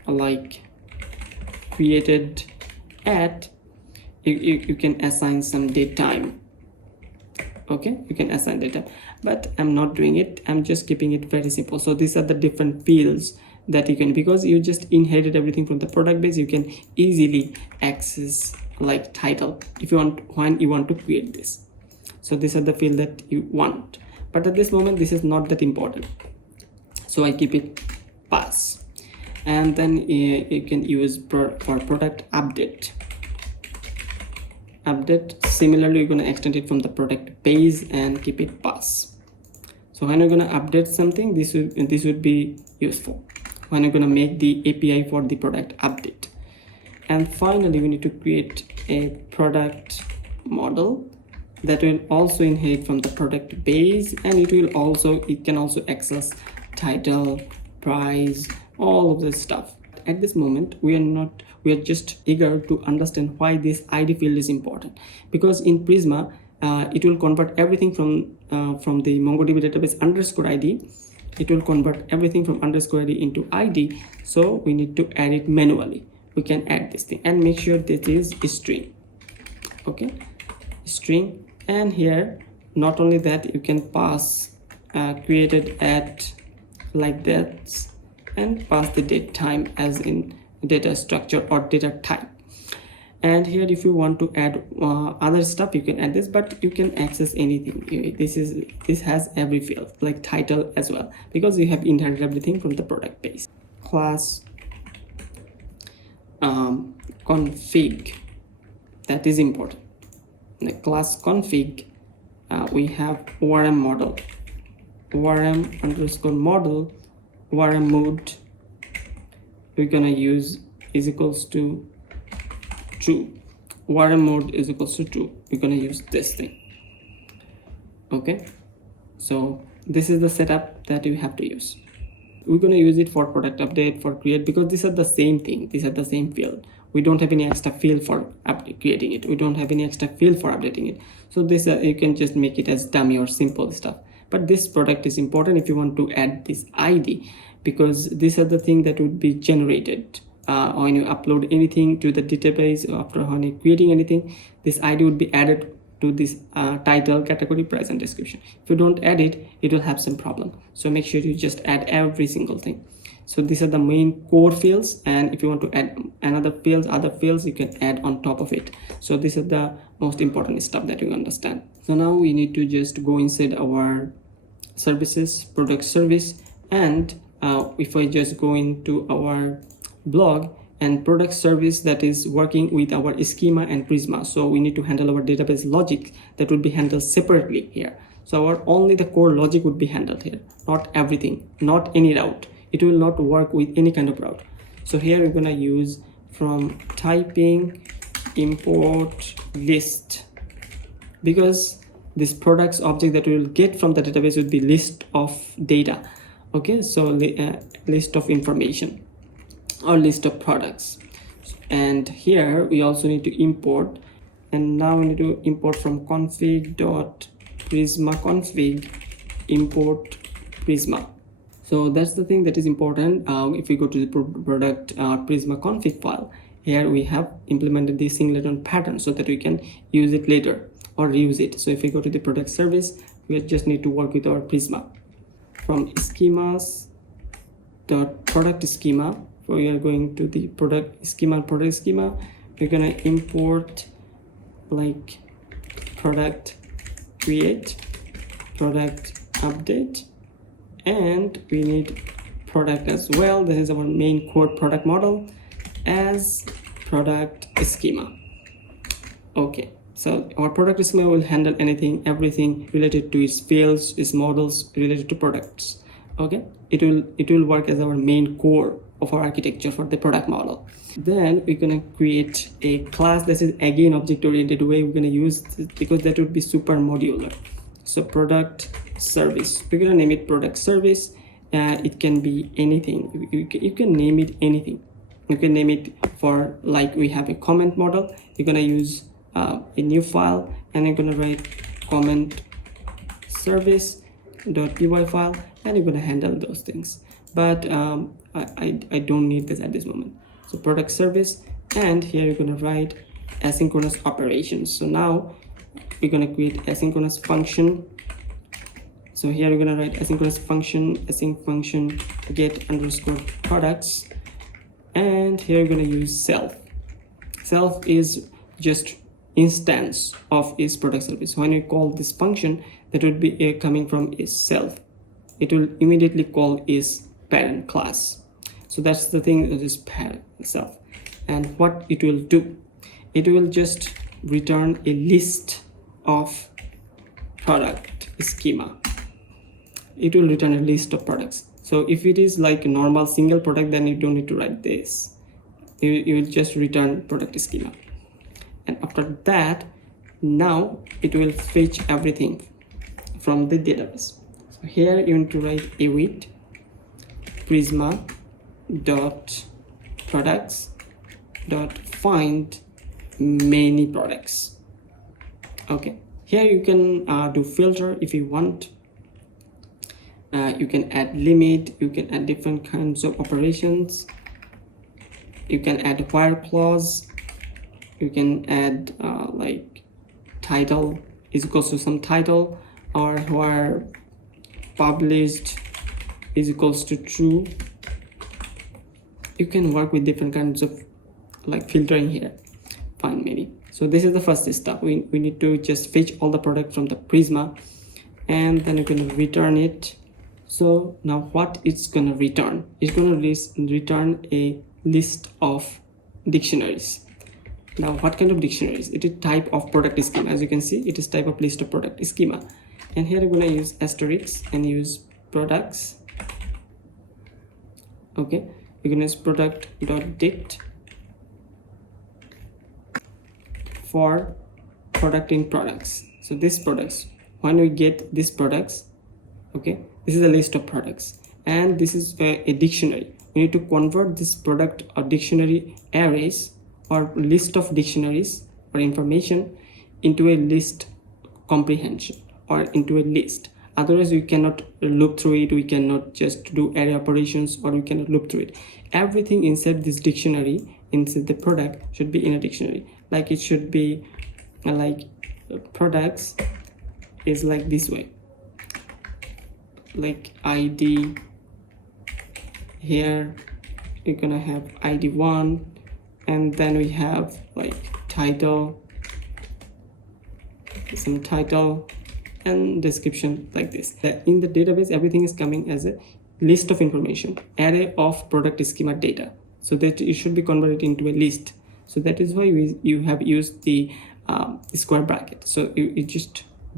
like created at, you can assign some date time. Okay, you can assign data, but I'm not doing it. I'm just keeping it very simple. So these are the different fields that you can, because you just inherited everything from the product base, you can easily access like title if you want, when you want to create this. So these are the field that you want, but at this moment this is not that important, so I keep it pass. And then you can use for product update. Similarly, you're going to extend it from the product base and keep it pass. So when you're going to update something, this would be useful when you're going to make the API for the product update. And finally, we need to create a product model that will also inherit from the product base, and it can also access title, price, all of this stuff. At this moment we are just eager to understand why this ID field is important, because in Prisma it will convert everything from the MongoDB database underscore ID. It will convert everything from underscore ID into ID, so we need to add it manually. We can add this thing and make sure this is string. Okay, string. And here not only that, you can pass created at like that, and pass the date time as in data structure or data type. And here if you want to add other stuff, you can add this, but you can access anything. This has every field like title as well, because you have inherited everything from the product base. Class config, that is important. In the class config, we have ORM model, ORM underscore model, ORM mode. We're gonna use is equals to true. ORM mode is equals to true. We're gonna use this thing. Okay, so this is the setup that you have to use. We're gonna use it for product update, for create, because these are the same thing. These are the same field. We don't have any extra field for creating it. We don't have any extra field for updating it. So this you can just make it as dummy or simple stuff. But this product is important if you want to add this ID, because these are the things that would be generated when you upload anything to the database, or after when you're creating anything, this ID would be added to this title, category, price, and description. If you don't add it, it will have some problem. So make sure you just add every single thing. So these are the main core fields, and if you want to add other fields, you can add on top of it. So this is the most important stuff that you understand. So now we need to just go inside our services, product service, and if I just go into our blog and product service, that is working with our schema and Prisma. So we need to handle our database logic that will be handled separately here. So only the core logic would be handled here, not everything, not any route. It will not work with any kind of route. So here we're gonna use from typing import list, because this products object that we will get from the database would be list of data. Okay, so list of information or list of products. And here we also need to import, and now we need to import from config.prisma config import Prisma. So that's the thing that is important. If we go to the product Prisma config file, here we have implemented the singleton pattern so that we can use it later or reuse it. So if we go to the product service, we just need to work with our Prisma. From schemas dot product schema, we are going to the product schema. We're gonna import like product create, product update, and we need product as well. This is our main core product model as product schema. Okay, so our product schema will handle everything related to its fields, its models related to products. Okay, it will work as our main core of our architecture for the product model. Then we're gonna create a class that is again object oriented way. We're gonna use this because that would be super modular. So product service, we're gonna name it product service. It can be anything. You can name it anything. You can name it for, like, we have a comment model. You're gonna use a new file and you're gonna write comment service.py file, and you're gonna handle those things. But I don't need this at this moment. So product service, and here you're gonna write asynchronous operations. So now we're gonna create asynchronous function. So here we're gonna write asynchronous function, async function get underscore products, and here we're gonna use self. Self is just instance of is product service. When you call this function, that would be coming from is self. It will immediately call is parent class. So that's the thing, that is parent self. And what it will do, it will just return a list of product schema. It will return a list of products. So if it is like a normal single product, then you don't need to write this. You will just return product schema. And after that, now it will fetch everything from the database. So here you need to write await prisma dot products dot find many products. Okay, here you can do filter if you want. You can add limit, you can add different kinds of operations, you can add where clause, you can add like title is equals to some title, or where published is equals to true. You can work with different kinds of like filtering here, find many. So this is the first step. We need to just fetch all the product from the Prisma, and then you're going to return it. So now what it's going to return, it's going to return a list of dictionaries. Now what kind of dictionaries? It is type of product schema. As you can see, it is type of list of product schema. And here I'm going to use asterisk and use products. Okay, we're going to use product.dict for product in products. So this products, when we get these products, okay, this is a list of products, and this is a dictionary. We need to convert this product or dictionary arrays or list of dictionaries or information into a list comprehension or into a list. Otherwise we cannot loop through it, we cannot just do array operations, or we cannot loop through it. Everything inside this dictionary, inside the product, should be in a dictionary. Like it should be like products is like this way, like ID. Here you're gonna have ID1, and then we have like title, some title and description like this. In the database, everything is coming as a list of information, array of product schema data, so that it should be converted into a list. So that is why you have used the square bracket. So it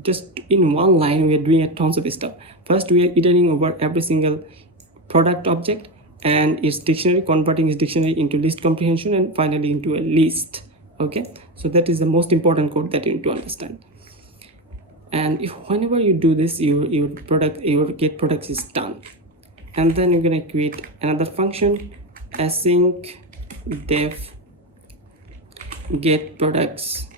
just in one line we are doing a tons of stuff. First we are iterating over every single product object and its dictionary, converting its dictionary into list comprehension, and finally into a list. Okay, so that is the most important code that you need to understand. And if whenever you do this, your get products is done. And then you're going to create another function, async def get products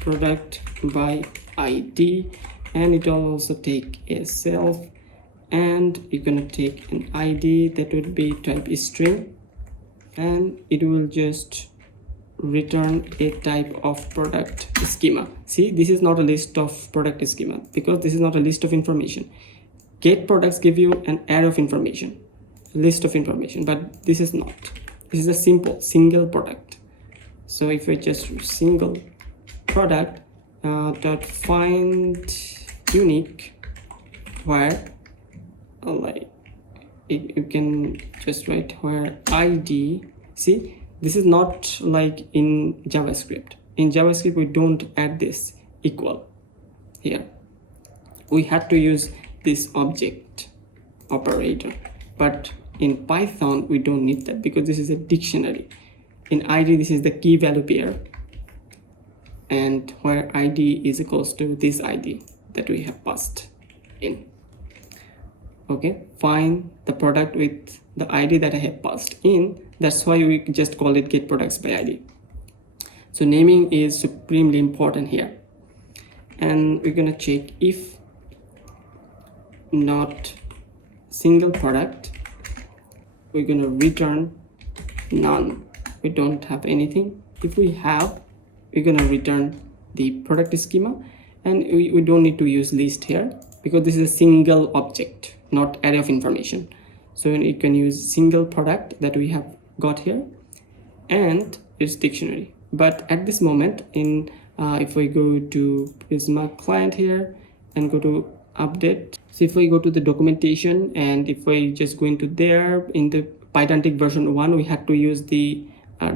product by ID, and it will also take a self, and you're gonna take an ID that would be type string, and it will just return a type of product schema. See, this is not a list of product schema because this is not a list of information. Get products give you an array of information, list of information, but this is not. This is a simple single product. So if I just single product dot find unique, where like you can just write where ID. See, this is not like in JavaScript. In JavaScript we don't add this equal here. We had to use this object operator, but in Python we don't need that because this is a dictionary. In ID this is the key value pair, and where ID is equals to this ID that we have passed in. Okay, find the product with the ID that I have passed in. That's why we just call it get products by ID. So naming is supremely important here, and we're gonna check if not single product, we're gonna return none. We don't have anything. If we have, we're gonna return the product schema, and we don't need to use list here because this is a single object, not array of information. So you can use single product that we have got here, and it's dictionary. But at this moment in if we go to Prisma client here and go to update, so if we go to the documentation and if we just go into there in the Pydantic version 1, we had to use the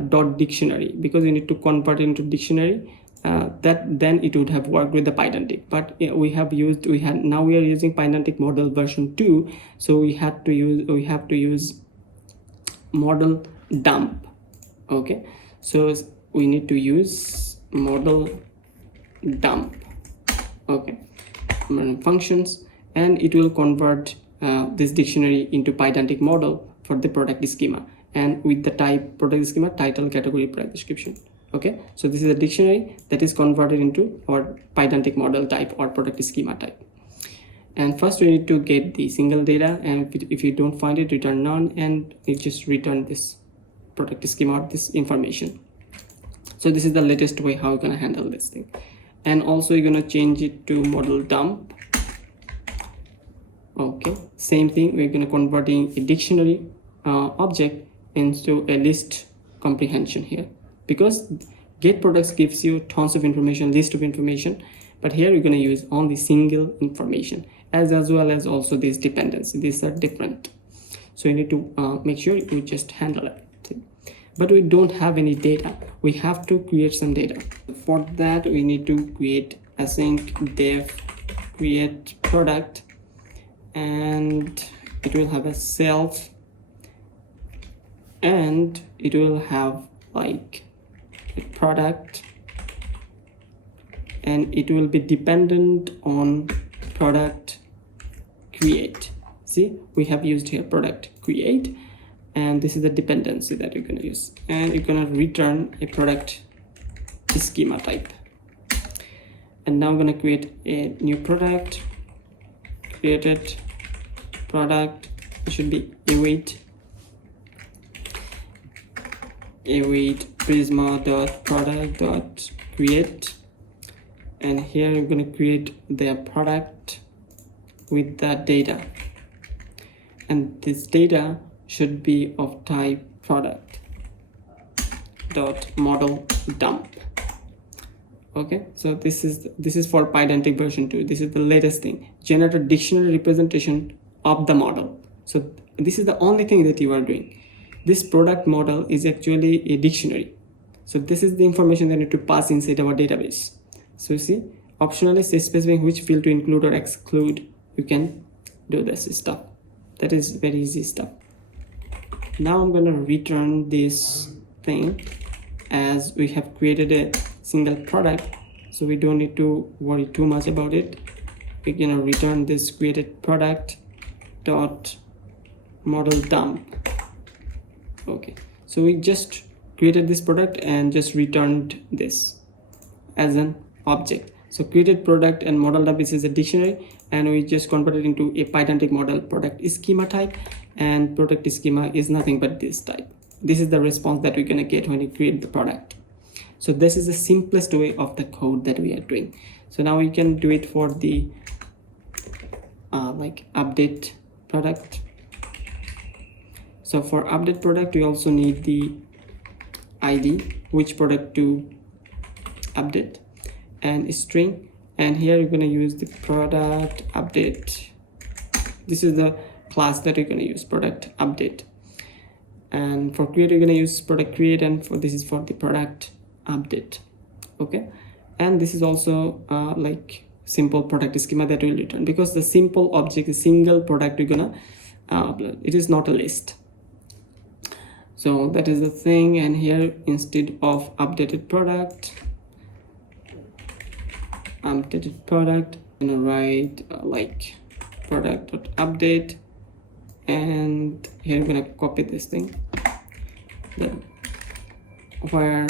dot dictionary because we need to convert it into dictionary. That then it would have worked with the Pydantic, but now we are using Pydantic model version 2, so we have to use model dump. Okay, so we need to use model dump. Okay, functions, and it will convert this dictionary into Pydantic model for the product schema, and with the type product schema, title, category, price, description. Okay, so this is a dictionary that is converted into our Pydantic model type or product schema type. And first we need to get the single data, and if you don't find it, return none, and it just return this product schema or this information. So this is the latest way how you're gonna handle this thing. And also you're gonna change it to model dump. Okay, same thing, we're gonna converting a dictionary object into a list comprehension here, because get products gives you tons of information, list of information, but here you're going to use only single information, as well as also these dependencies. These are different, so you need to make sure you just handle it. But we don't have any data, we have to create some data. For that we need to create async dev create product, and it will have a self, and it will have like a product, and it will be dependent on product create. See, we have used here product create, and this is the dependency that you're going to use, and you're going to return a product schema type. And now I'm going to create a new product, created product. It should be await prisma.product.create, and here I'm going to create the product with the data, and this data should be of type product dot model dump. Okay, so this is for Pydantic version 2. This is the latest thing, generate a dictionary representation of the model. So this is the only thing that you are doing. This product model is actually a dictionary, so this is the information that you need to pass inside our database. So see, optionally say specifying which field to include or exclude. You can do this stuff. That is very easy stuff. Now I'm going to return this thing as we have created a single product, so we don't need to worry too much about it. We're going to return this created product dot model dump. Okay, so we just created this product and just returned this as an object. So created product and model type is a dictionary, and we just convert it into a Python model product schema type, and product schema is nothing but this type. This is the response that we're gonna get when you create the product. So this is the simplest way of the code that we are doing. So now we can do it for the like update product. So for update product, we also need the ID, which product to update, and string, and here you're going to use the product update. This is the class that you're going to use, product update. And for create, you're going to use product create, and for this is for the product update. Okay, and this is also like simple product schema that will return, because the simple object is single product you're gonna upload. It is not a list. So that is the thing. And here, instead of updated product, I'm gonna write like product.update, and here I'm gonna copy this thing, then where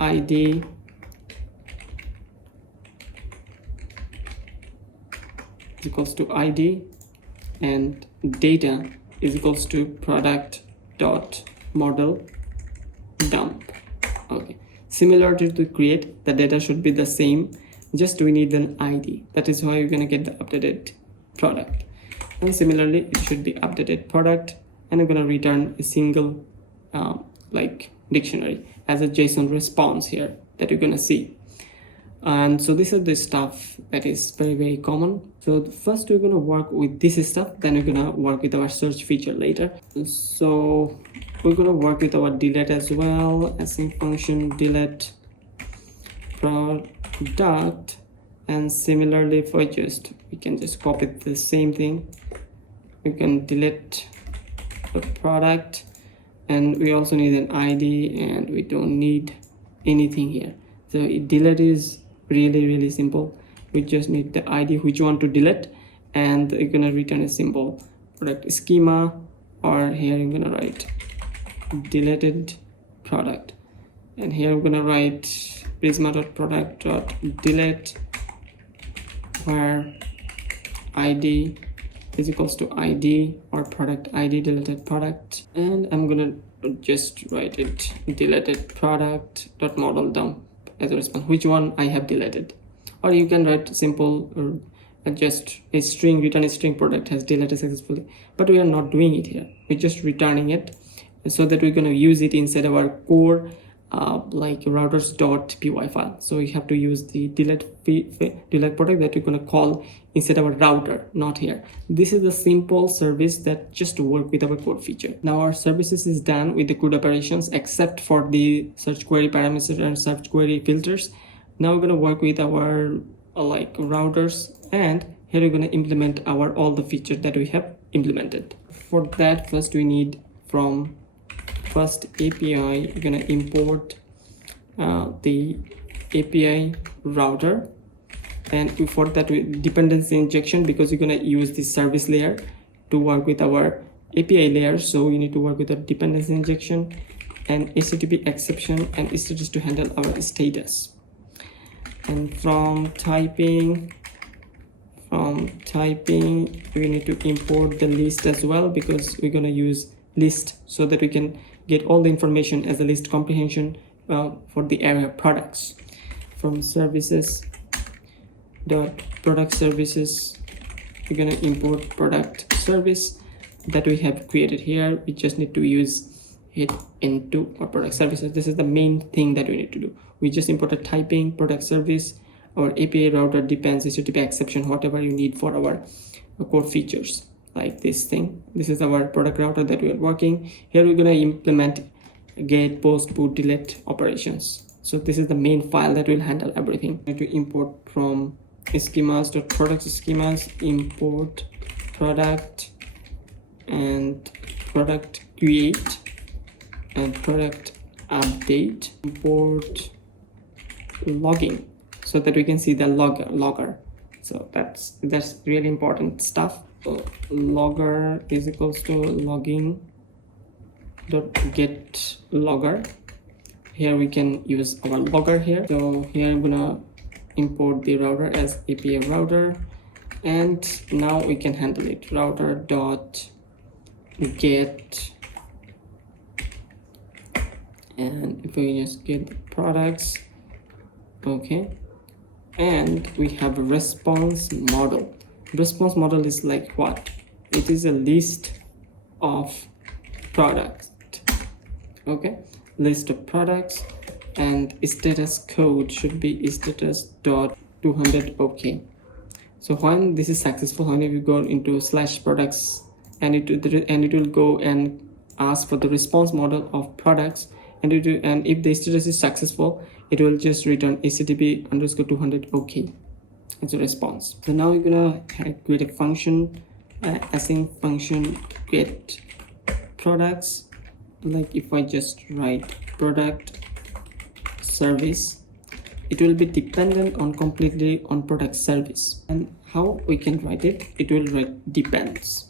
ID is equals to ID and data is equals to product dot model dump. Okay, similar to the create, the data should be the same, just we need an ID. That is why you're gonna get the updated product. And similarly, it should be updated product, and I'm gonna return a single like dictionary as a JSON response here that you're gonna see. And so this is the stuff that is very common. So first we're going to work with this stuff, then we're going to work with our search feature later. So we're going to work with our delete as well, async function delete product, and similarly for we can just copy the same thing. We can delete the product, and we also need an ID, and we don't need anything here. So delete is really simple. We just need the ID which you want to delete, and you're gonna return a simple product schema, or here I'm gonna write deleted product, and here I'm gonna write prisma.product.delete, where ID is equals to ID or product ID deleted product, and I'm gonna just write it deleted product.model dump as a response, which one I have deleted. Or you can write simple or just a string, return a string product has deleted successfully, but we are not doing it here. We're just returning it so that we're going to use it inside our core like routers.py file. So we have to use the delete product that we're going to call inside our router, not here. This is the simple service that just work with our code feature. Now our services is done with the code operations, except for the search query parameters and search query filters. Now we're going to work with our like routers, and here we're going to implement our all the features that we have implemented. For that, first we need from FastAPI, we're going to import the API router, and for that dependency injection, because we're going to use the service layer to work with our API layer, so we need to work with a dependency injection and HTTP exception and status to handle our status. And from typing we need to import the list as well, because we're going to use list so that we can get all the information as a list comprehension for the area of products. From services dot product services, we're going to import product service that we have created here. We just need to use it into our product services. This is the main thing that we need to do. We just import a typing product service, our API router depends, HTTP exception, whatever you need for our core features, like this thing. This is our product router that we are working. Here we're going to implement get, post, put, delete operations. So this is the main file that will handle everything. We need to import from schemas.product schemas, import product and product create and product update, import logging so that we can see the logger. So that's really important stuff. So logger is equals to logging dot get logger, here we can use our logger here. So here I'm gonna import the router as API router, and now we can handle it. Router dot get, and if we just get the products, okay, and we have a response model. Response model is like what? It is a list of products, okay, list of products, and status code should be status.200 okay. So when this is successful, when you go into /products, and it will go and ask for the response model of products, and if the status is successful, it will just return HTTP_200 okay as a response. So now we're gonna create a function, async function get products. Like if I just write product service, it will be dependent on completely on product service. And how we can write it? It will write depends.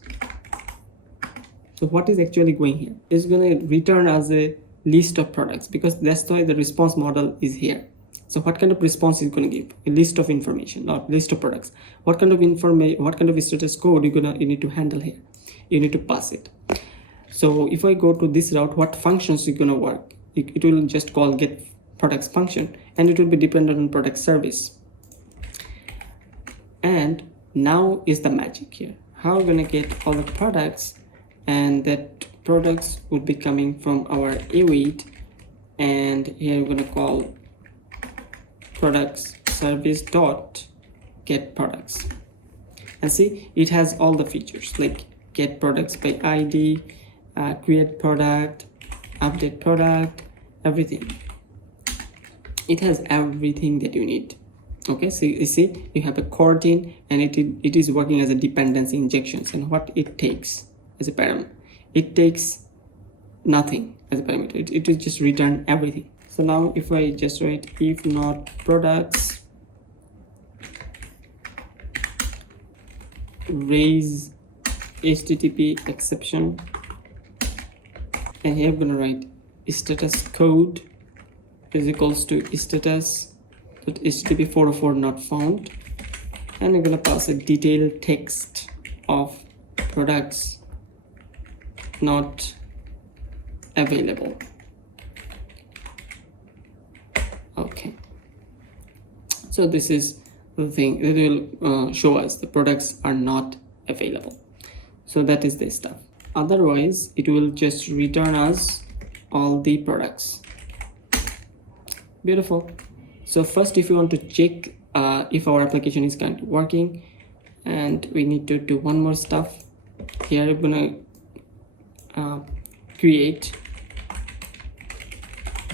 So what is actually going here? It's going to return as a list of products, because that's why the response model is here. So what kind of response is going to give? A list of information, not list of products. What kind of information, what kind of status code you need to handle here? You need to pass it. So if I go to this route, what functions is going to work? It will just call get products function, and it will be dependent on product service. And now is the magic here. How we're going to get all the products, and that products would be coming from our await, and here we're going to call products service dot get products. And see, it has all the features like get products by ID, create product, update product, everything. It has everything that you need. Okay, so you see you have a coroutine, and it is working as a dependency injections. And what it takes as a parameter, it takes nothing as a parameter. It will just return everything. So now if I just write if not products raise HTTP exception, and here I'm gonna write status code is equals to status HTTP 404 not found, and I'm gonna pass a detailed text of products not available. Okay, so this is the thing that will show us the products are not available. So that is this stuff. Otherwise it will just return us all the products. Beautiful. So first, if you want to check if our application is kind of working, and we need to do one more stuff. Here I'm gonna create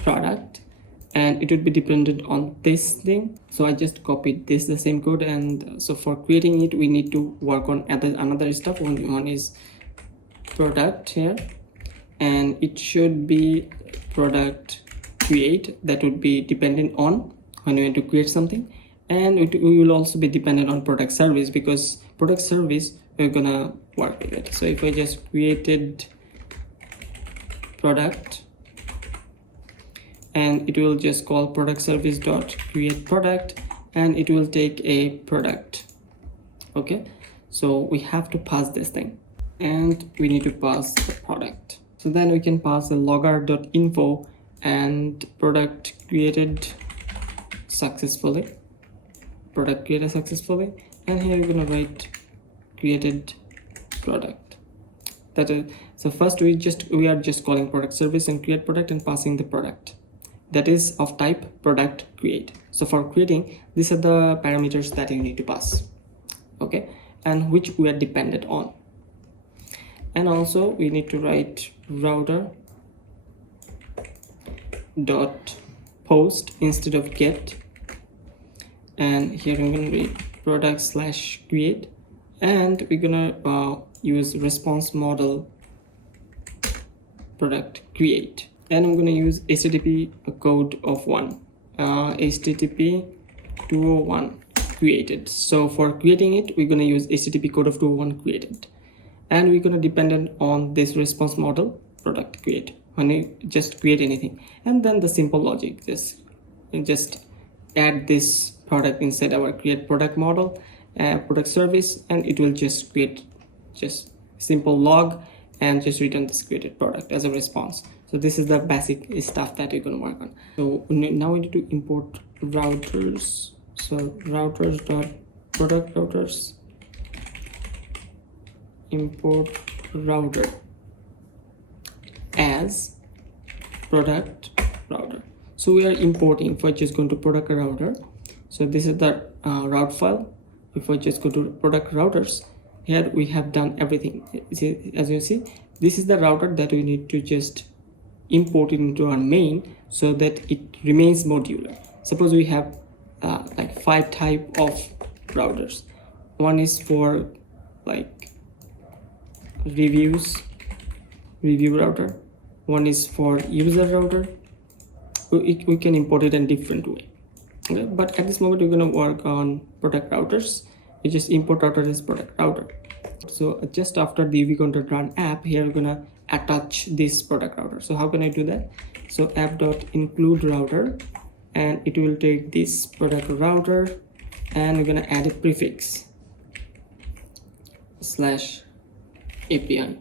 product, and it would be dependent on this thing. So I just copied the same code, and so for creating it we need to work on another stuff. One is product here, and it should be product create. That would be dependent on when you want to create something, and we will also be dependent on product service, because product service we're gonna work with it. So if I just created product, and it will just call product service dot create product, and it will take a product. Okay, so we have to pass this thing, and we need to pass the product. So then we can pass the logger.info and product created successfully, and here we're gonna write created product. That is, so first we are just calling product service and create product and passing the product that is of type product create. So for creating, these are the parameters that you need to pass, okay, and which we are dependent on. And also we need to write router dot post instead of get, and here I'm gonna read product slash create, and we're gonna use response model product create, and I'm gonna use HTTP code of 1, HTTP 201 created. So for creating it, we're gonna use HTTP code of 201 created, and we're gonna dependent on this response model product create. when you just create anything. And then the simple logic, just add this product inside our create product model, product service, and it will just create just simple log and just return this created product as a response. So this is the basic stuff that you're going to work on. So now we need to import routers. So routers dot product routers, import router as product router. So we are importing, if I just go to product router, so this is the route file. If I just go to product routers, here we have done everything. As you see, this is the router that we need to just import it into our main so that it remains modular. Suppose we have like 5 type of routers. One is for like review router. One is for user router. We can import it in different way. Okay, but at this moment we're going to work on product routers. We just import router as product router. So just after the UV control run app, here we're gonna attach this product router. So how can I do that? So app.include router, and it will take this product router, and we're gonna add a prefix /API.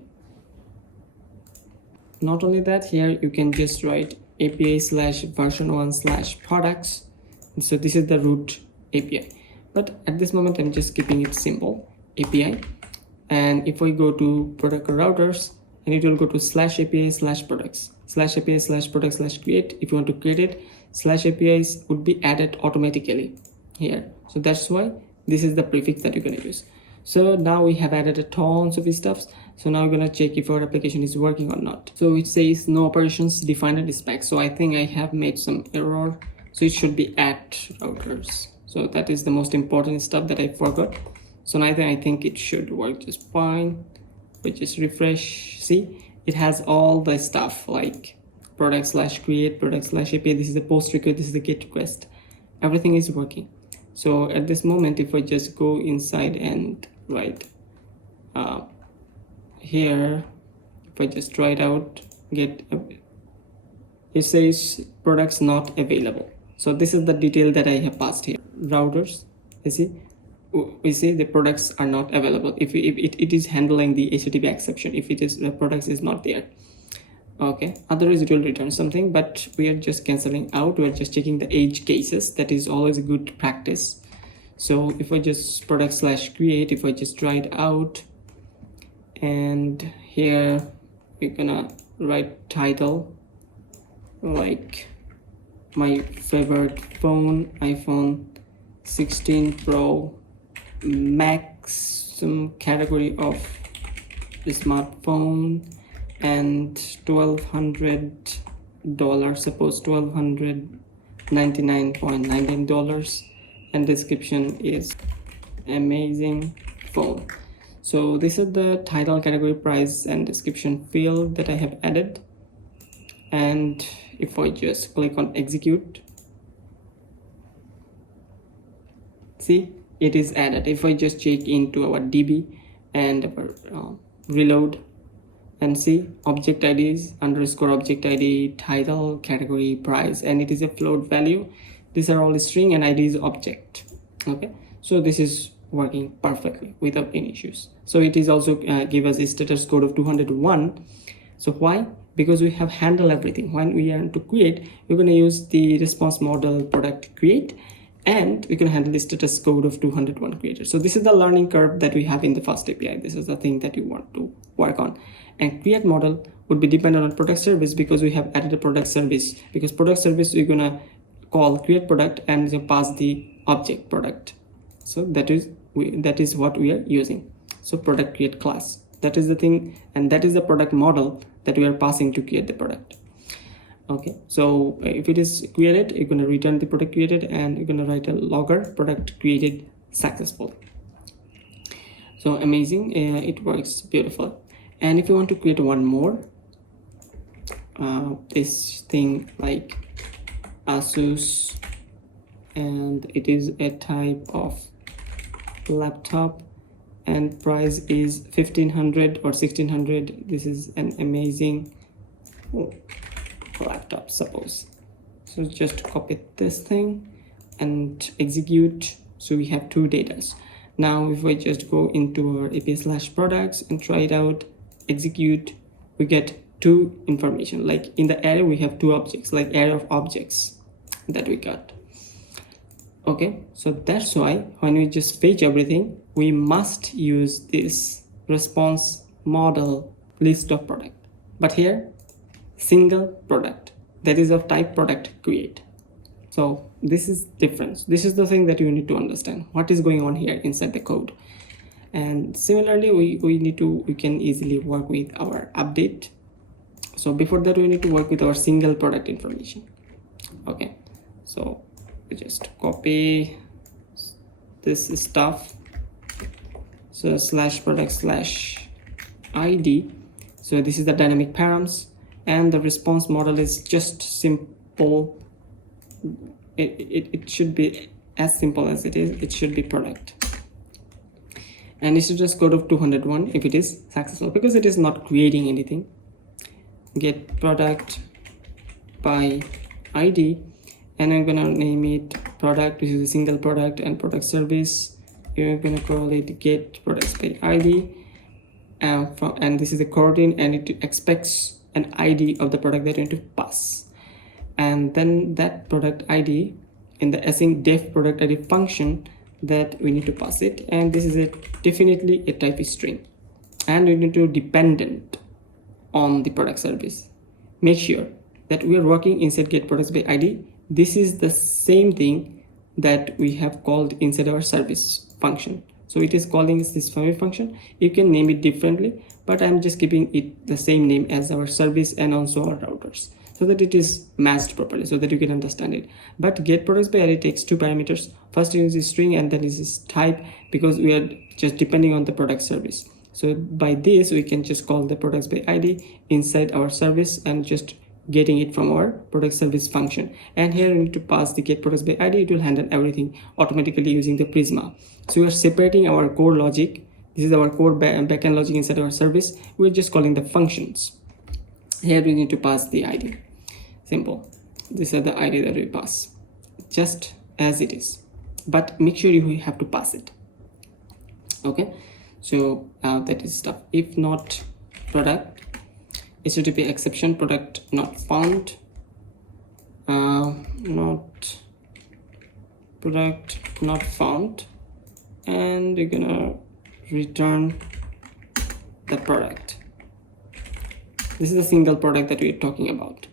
Not only that, here you can just write API /version1/products. So this is the root API, but at this moment I'm just keeping it simple, API. And if we go to product routers, and it will go to /API/products, /API/products/create. If you want to create it, /APIs would be added automatically here. So that's why this is the prefix that you're going to use. So now we have added a tons of stuff. So now we're going to check if our application is working or not. So it says no operations defined at spec. So I think I have made some error. So it should be at routers. So that is the most important stuff that I forgot. So now I think it should work just fine. We just refresh. See, it has all the stuff like product/create, product/API. This is the post request, this is the get request. Everything is working. So at this moment, if I just go inside and write here, if I just try it out, it says products not available. So this is the detail that I have passed here. Routers, you see, we see the products are not available. If it is handling the HTTP exception, if it is the products is not there. Okay, otherwise it will return something, but we are just canceling out. We are just checking the edge cases. That is always a good practice. So if I just product/create, if I just try it out, and here we're gonna write title like my favorite phone, iPhone 16 Pro, maximum category of the smartphone, and $1,200, suppose $1,299.19, and description is amazing phone. So this is the title, category, price, and description field that I have added. And if I just click on execute, see, it is added. If I just check into our DB and reload, and see object IDs underscore object ID, title, category, price, and it is a float value. These are all string, and ID is object. Okay, so this is working perfectly without any issues. So it is also give us a status code of 201. So why? Because we have handled everything. When we are to create, we're going to use the response model product create, and we can handle the status code of 201 created. So this is the learning curve that we have in the FastAPI. This is the thing that you want to work on. And create model would be dependent on product service, because we have added a product service. Because product service, we're gonna call create product and pass the object product. So that is what we are using. So product create class. That is the thing, and that is the product model that we are passing to create the product. Okay, so if it is created, you're going to return the product created, and you're going to write a logger product created successful. So amazing, it works beautiful. And if you want to create one more, this thing like Asus, and it is a type of laptop, and price is 1500 or 1600. This is an amazing laptop, suppose. So just copy this thing and execute. So we have two datas. Now if I just go into our API/products and try it out, execute, we get two information. Like in the array we have two objects, like array of objects that we got. Okay, so that's why when we just fetch everything, we must use this response model list of product. But here, single product, that is of type product create. So this is difference. This is the thing that you need to understand. What is going on here inside the code? And similarly, we can easily work with our update. So before that, we need to work with our single product information. Okay, so we just copy this stuff. So /product/id. So this is the dynamic params, and the response model is just simple. It should be as simple as it is. It should be product, and it should just go to 201 if it is successful, because it is not creating anything. Get product by id, and I'm gonna name it product, which is a single product, and product service. You're gonna call it get products by id, and this is the coroutine, and it expects an id of the product that you're going to pass. And then that product id in the async def product id function that we need to pass it, and this is definitely a type string, and we need to dependent on the product service. Make sure that we are working inside get products by id. This is the same thing that we have called inside our service function. So it is calling this function. You can name it differently, but I'm just keeping it the same name as our service and also our routers, so that it is matched properly, so that you can understand it. But get products by id takes two parameters. First is a string, and then is this type, because we are just depending on the product service. So by this we can just call the products by id inside our service and just getting it from our product service function. And here we need to pass the get products by id. It will handle everything automatically using the Prisma. So we are separating our core logic. This is our core backend logic inside our service. We're just calling the functions. Here we need to pass the id. Simple. These are the id that we pass, just as it is, but make sure you have to pass it. Okay, so that is stuff. If not product, HTTP exception product not found, not product not found, and we're gonna return the product. This is the single product that we're talking about.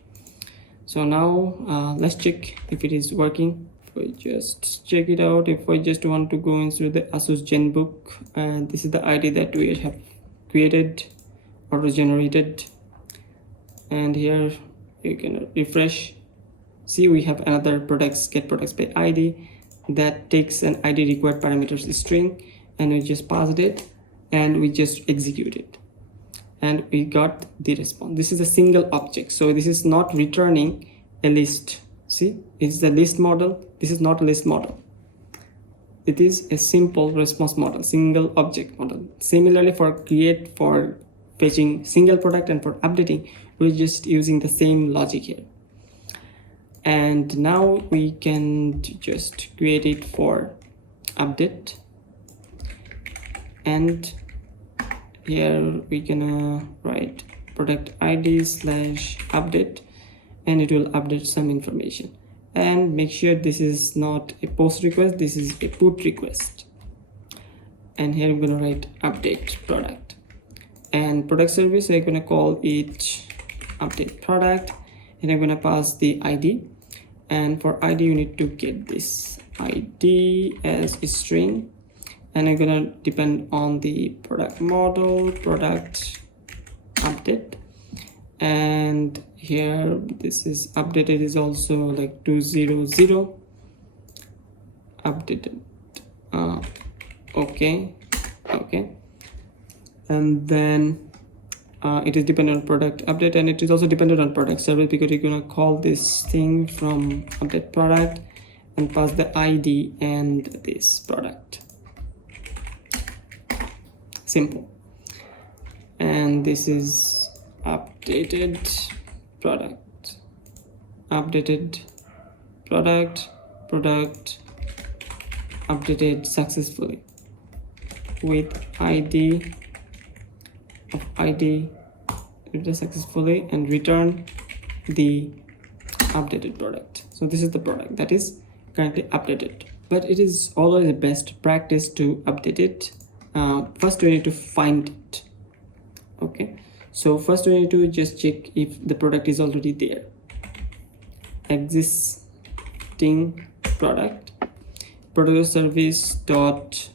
So now let's check if it is working. If I just check it out, if I just want to go into the ASUS Genbook, and this is the id that we have created or generated, and here you can refresh. See, we have another products get products by id that takes an id required parameters string, and we just passed it and we just execute it, and we got the response. This is a single object, so this is not returning a list. See, it's the list model. This is not a list model. It is a simple response model, single object model. Similarly, for create, for fetching single product, and for updating, we're just using the same logic here. And now we can just create it for update, and here we can write product id/update, and it will update some information. And make sure this is not a post request, this is a put request. And here I'm gonna write update product, and product service I'm gonna call it update product, and I'm gonna pass the id. And for id you need to get this id as a string, and I'm gonna depend on the product model product update. And here this is updated is also like 200 updated. Okay, and then it is dependent on product update, and it is also dependent on product service, because you're gonna call this thing from update product and pass the id and this product. Simple. And this is updated product, updated product, updated successfully with ID of ID successfully, and return the updated product. So this is the product that is currently updated, but it is always the best practice to update it. First we need to find it. Okay, so first we need to just check if the product is already there. Existing product service dot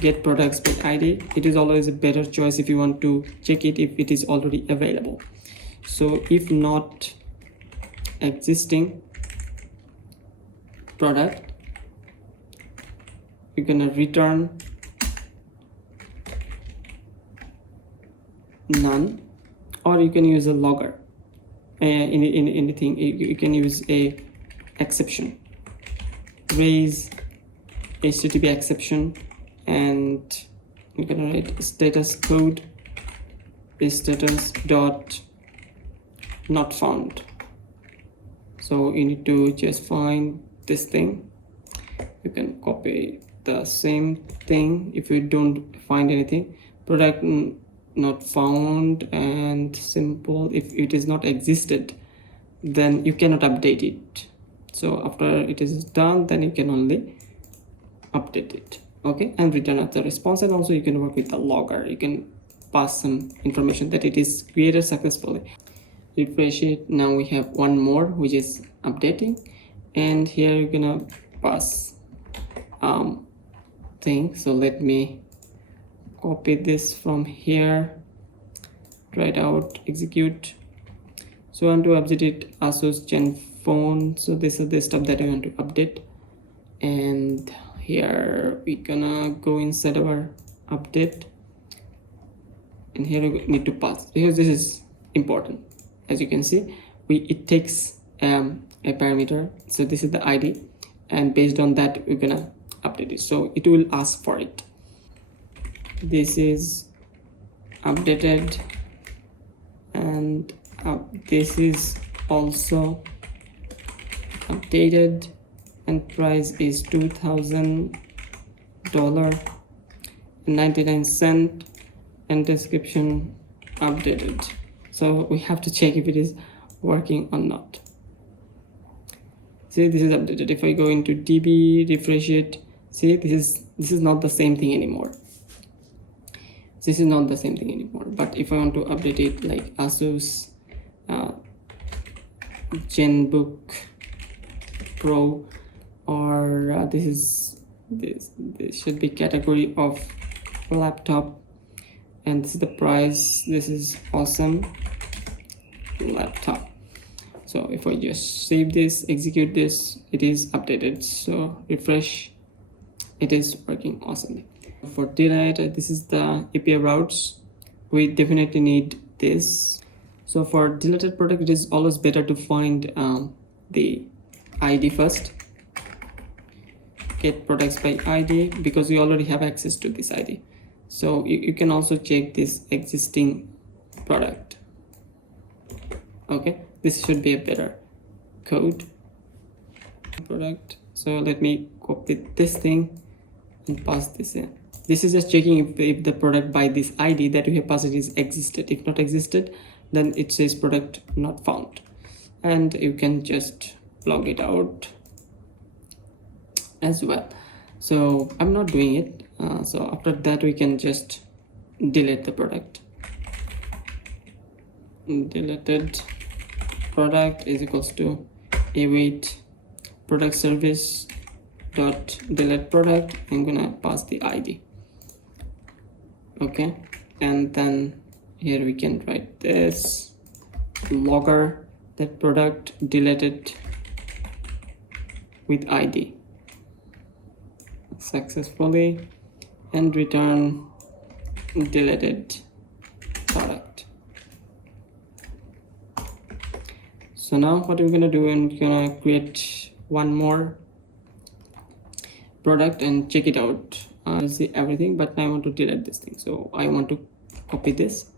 get products by ID. It is always a better choice if you want to check it if it is already available. So if not existing product, you're gonna return none, or you can use a logger. Anything you can use a exception, raise HTTP exception, and you're gonna write status code is status dot not found. So you need to just find this thing. You can copy the same thing if you don't find anything. Product not found, and simple. If it is not existed, then you cannot update it. So after it is done, then you can only update it. Okay, and return as the response. And also you can work with the logger. You can pass some information that it is created successfully. Refresh it. Now we have one more which is updating, and here you're gonna pass thing. So let me copy this from here, try it out, execute. So I want to update it Asus Gen phone. So this is the stuff that I want to update, and here we're gonna go inside our update, and here we need to pass, because this is important. As you can see, it takes a parameter. So this is the ID, and based on that we're gonna update it. So it will ask for it. This is updated, and this is also updated, and price is $2,000.99, and description updated. So we have to check if it is working or not. See, this is updated. If I go into DB, refresh it, see, this is not the same thing anymore. This is not the same thing anymore. But if I want to update it like Asus Genbook Pro, or this should be category of laptop, and this is the price. This is awesome laptop. So if I just save this, execute this, it is updated. So refresh, it is working awesomely. For delete, this is the API routes. We definitely need this. So for deleted product, it is always better to find the ID first. Get products by ID, because you already have access to this ID. So you can also check this existing product. Okay, this should be a better code product. So let me copy this thing and pass this in. This is just checking if the product by this ID that we have passed is existed. If not existed, then it says product not found, and you can just log it out as well. So I'm not doing it. So after that we can just delete the product. Deleted product is equals to await product service dot delete product. I'm gonna pass the ID. Okay, and then here we can write this logger that product deleted with ID successfully, and return deleted product. So now what we're gonna do, and we're gonna create one more product and check it out. See everything, but I want to delete this thing. So I want to copy this,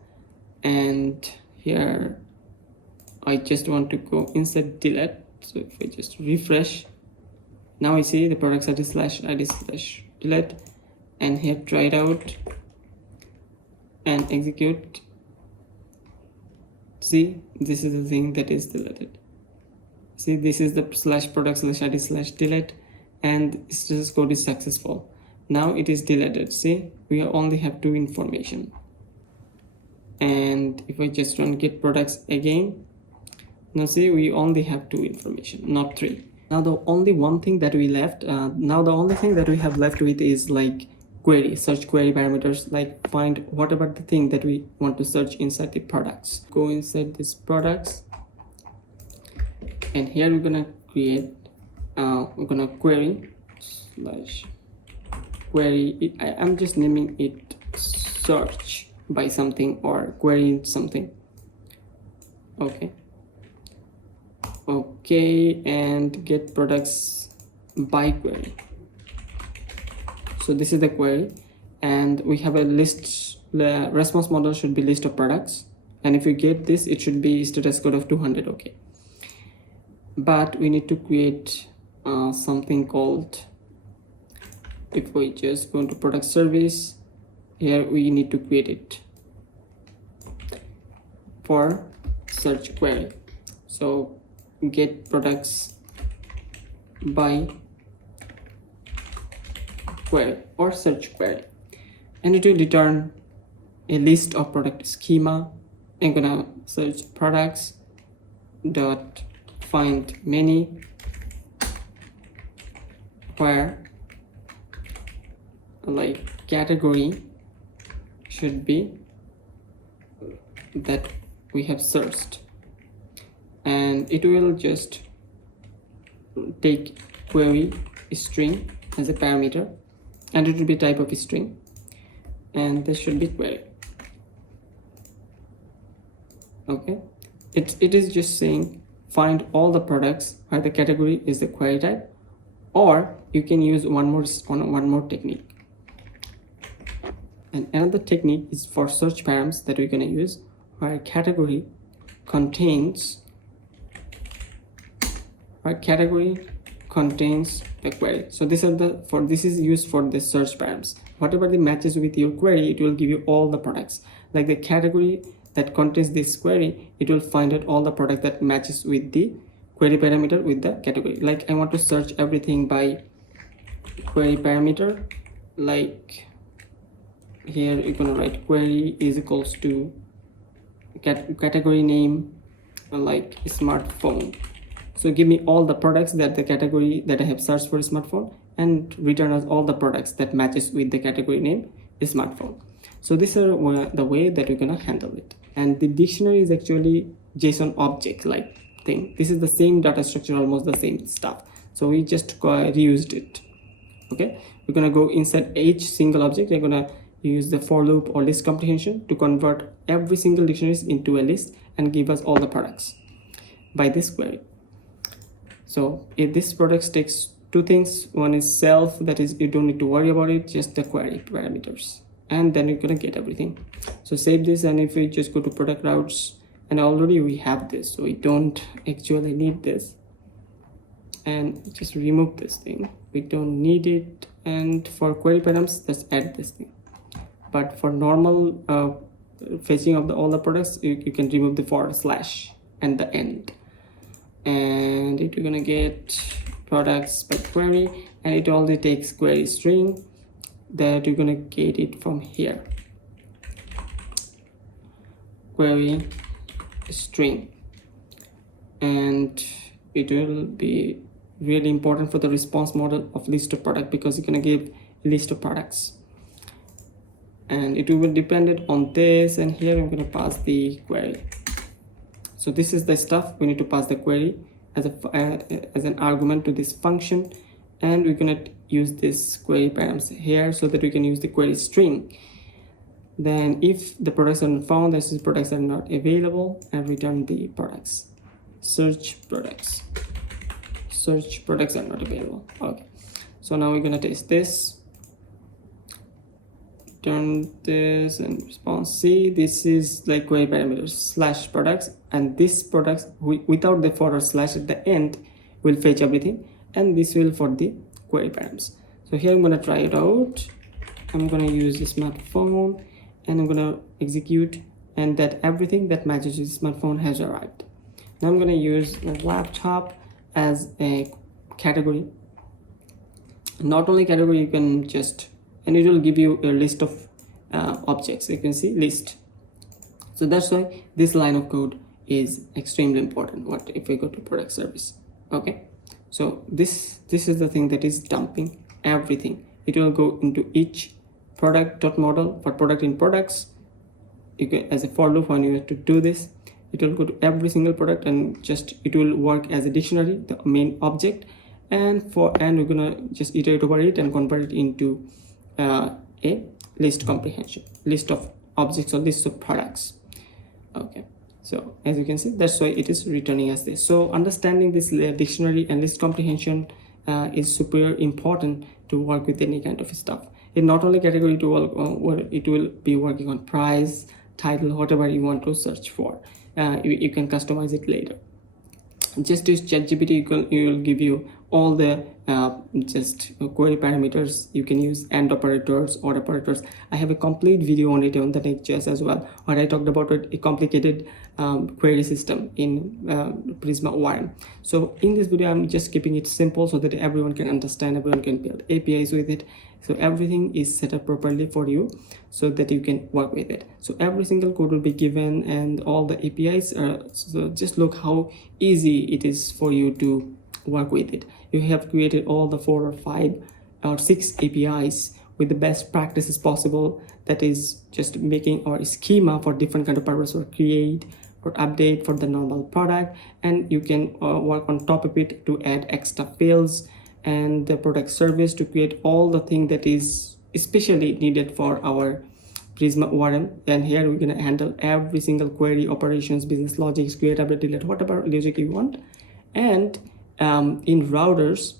and here I just want to go inside delete. So if I just refresh, now I see the products id slash delete, and here try it out and execute. See, this is the thing that is deleted. See, this is the slash product slash id slash delete, and this code is successful. Now it is deleted. See, we only have 2 information. And if I just run get products again, now see, we only have 2 information, not 3. Now the only one thing that we left, now the only thing that we have left with is like query, search query parameters, like find whatever the thing that we want to search inside the products. Go inside this products, and here we're gonna create, we're gonna query slash query. I'm just naming it search by something or query something. Okay, and get products by query. So this is the query, and we have a list. The response model should be list of products, and if you get this, it should be status code of 200. Okay, but we need to create something called, if we just go into product service, here we need to create it for search query. So get products by query or search query, and it will return a list of product schema. I'm gonna search products dot find many, where like category should be that we have searched, and it will just take query string as a parameter, and it will be type of string, and this should be query. Okay, it is just saying find all the products where the category is the query type, or you can use one more technique. And another technique is for search params that we're going to use, where category contains the query. So this is used for the search params. Whatever the matches with your query, it will give you all the products. Like the category that contains this query, it will find out all the product that matches with the query parameter with the category. Like I want to search everything by query parameter, like here you're gonna write query is equals to category name, like smartphone. So give me all the products that the category that I have searched for smartphone, and return us all the products that matches with the category name smartphone. So this is the way that we're gonna handle it. And the dictionary is actually JSON object like thing. This is the same data structure, almost the same stuff. So we just reused it. Okay, we're gonna go inside each single object. We're gonna use the for loop or list comprehension to convert every single dictionary into a list and give us all the products by this query. So if this product takes 2 things, one is self, that is you don't need to worry about it, just the query parameters, and then you're gonna get everything. So save this, and if we just go to product routes, and already we have this, so we don't actually need this, and just remove this thing, we don't need it. And for query params, let's add this thing. But for normal fetching of all the products, you can remove the forward slash and the end, and you're gonna get products by query, and it only takes query string that you're gonna get it from here, query string. And it will be really important for the response model of list of product, because you're gonna give a list of products, and it will be dependent on this. And here I'm gonna pass the query. So this is the stuff we need to pass the query as an argument to this function, and we're gonna use this query params here so that we can use the query string. Then if the products are not found, this is products are not available, and return the products. Search products are not available. Okay, so now we're gonna test this. return this and response. See, this is like query parameters slash products, and this products without the forward slash at the end will fetch everything, and this will for the query params. So here I'm gonna try it out. I'm gonna use the smartphone and I'm gonna execute, and that everything that matches with smartphone has arrived. Now I'm gonna use a laptop as a category. Not only category, you can just, and it will give you a list of objects. You can see list. So that's why this line of code is extremely important. What if we go to product service? Okay, so this is the thing that is dumping everything. It will go into each product.model for product in products. You can, as a for loop, when you have to do this, it will go to every single product, and just it will work as a dictionary, the main object, and we're gonna just iterate over it and convert it into a list comprehension, list of objects or list of products. Okay, so as you can see, that's why it is returning as this. So understanding this dictionary and list comprehension is super important to work with any kind of stuff. It not only category to it will be working on price, title, whatever you want to search for. You can customize it later. Just use ChatGPT, it will give you all the just query parameters. You can use AND operators, OR operators. I have a complete video on it on the Next.js as well, where I talked about it, a complicated query system in Prisma ORM. So in this video, I'm just keeping it simple so that everyone can understand, everyone can build APIs with it. So everything is set up properly for you so that you can work with it. So every single code will be given, and all the APIs are, so just look how easy it is for you to work with it. You have created all the 4 or 5 or 6 APIs with the best practices possible. That is just making our schema for different kind of purpose, for create, for update, for the normal product, and you can work on top of it to add extra fields, and the product service to create all the thing that is especially needed for our Prisma ORM. And here we're going to handle every single query, operations, business logics, create, update, delete, whatever logic you want. And in routers,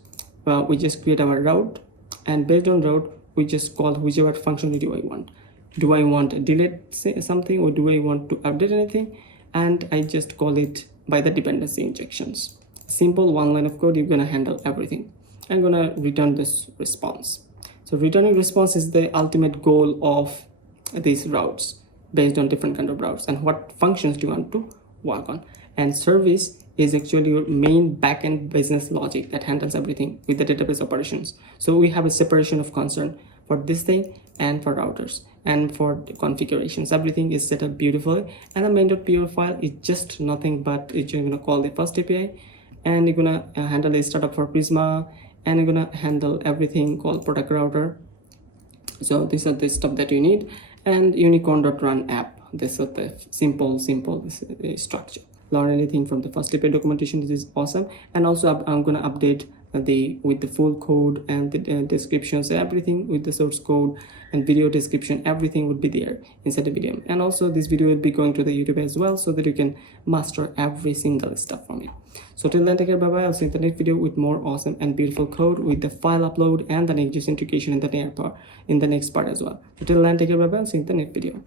we just create our route, and based on route, we just call whichever functionality do I want. Do I want to delete something, or do I want to update anything? And I just call it by the dependency injections. Simple one line of code, you're going to handle everything. I'm going to return this response. So returning response is the ultimate goal of these routes, based on different kind of routes and what functions do you want to work on. And service is actually your main backend business logic that handles everything with the database operations. So we have a separation of concern for this thing and for routers and for the configurations. Everything is set up beautifully, and the main.py file is just nothing but you're going to call the FastAPI, and you're going to handle a startup for Prisma, and you're going to handle everything called product router. So these are the stuff that you need, and unicorn.run app. This is the simple structure. Learn anything from the FastAPI documentation. This is awesome. And also I'm going to update with the full code and the descriptions, everything with the source code and video description, everything would be there inside the video. And also this video will be going to the YouTube as well, so that you can master every single stuff from it. So till then, take care, bye bye. I'll see you in the next video with more awesome and beautiful code with the file upload and the Next.js integration in the next part as well. So till then, take care, bye bye. I'll see you in the next video.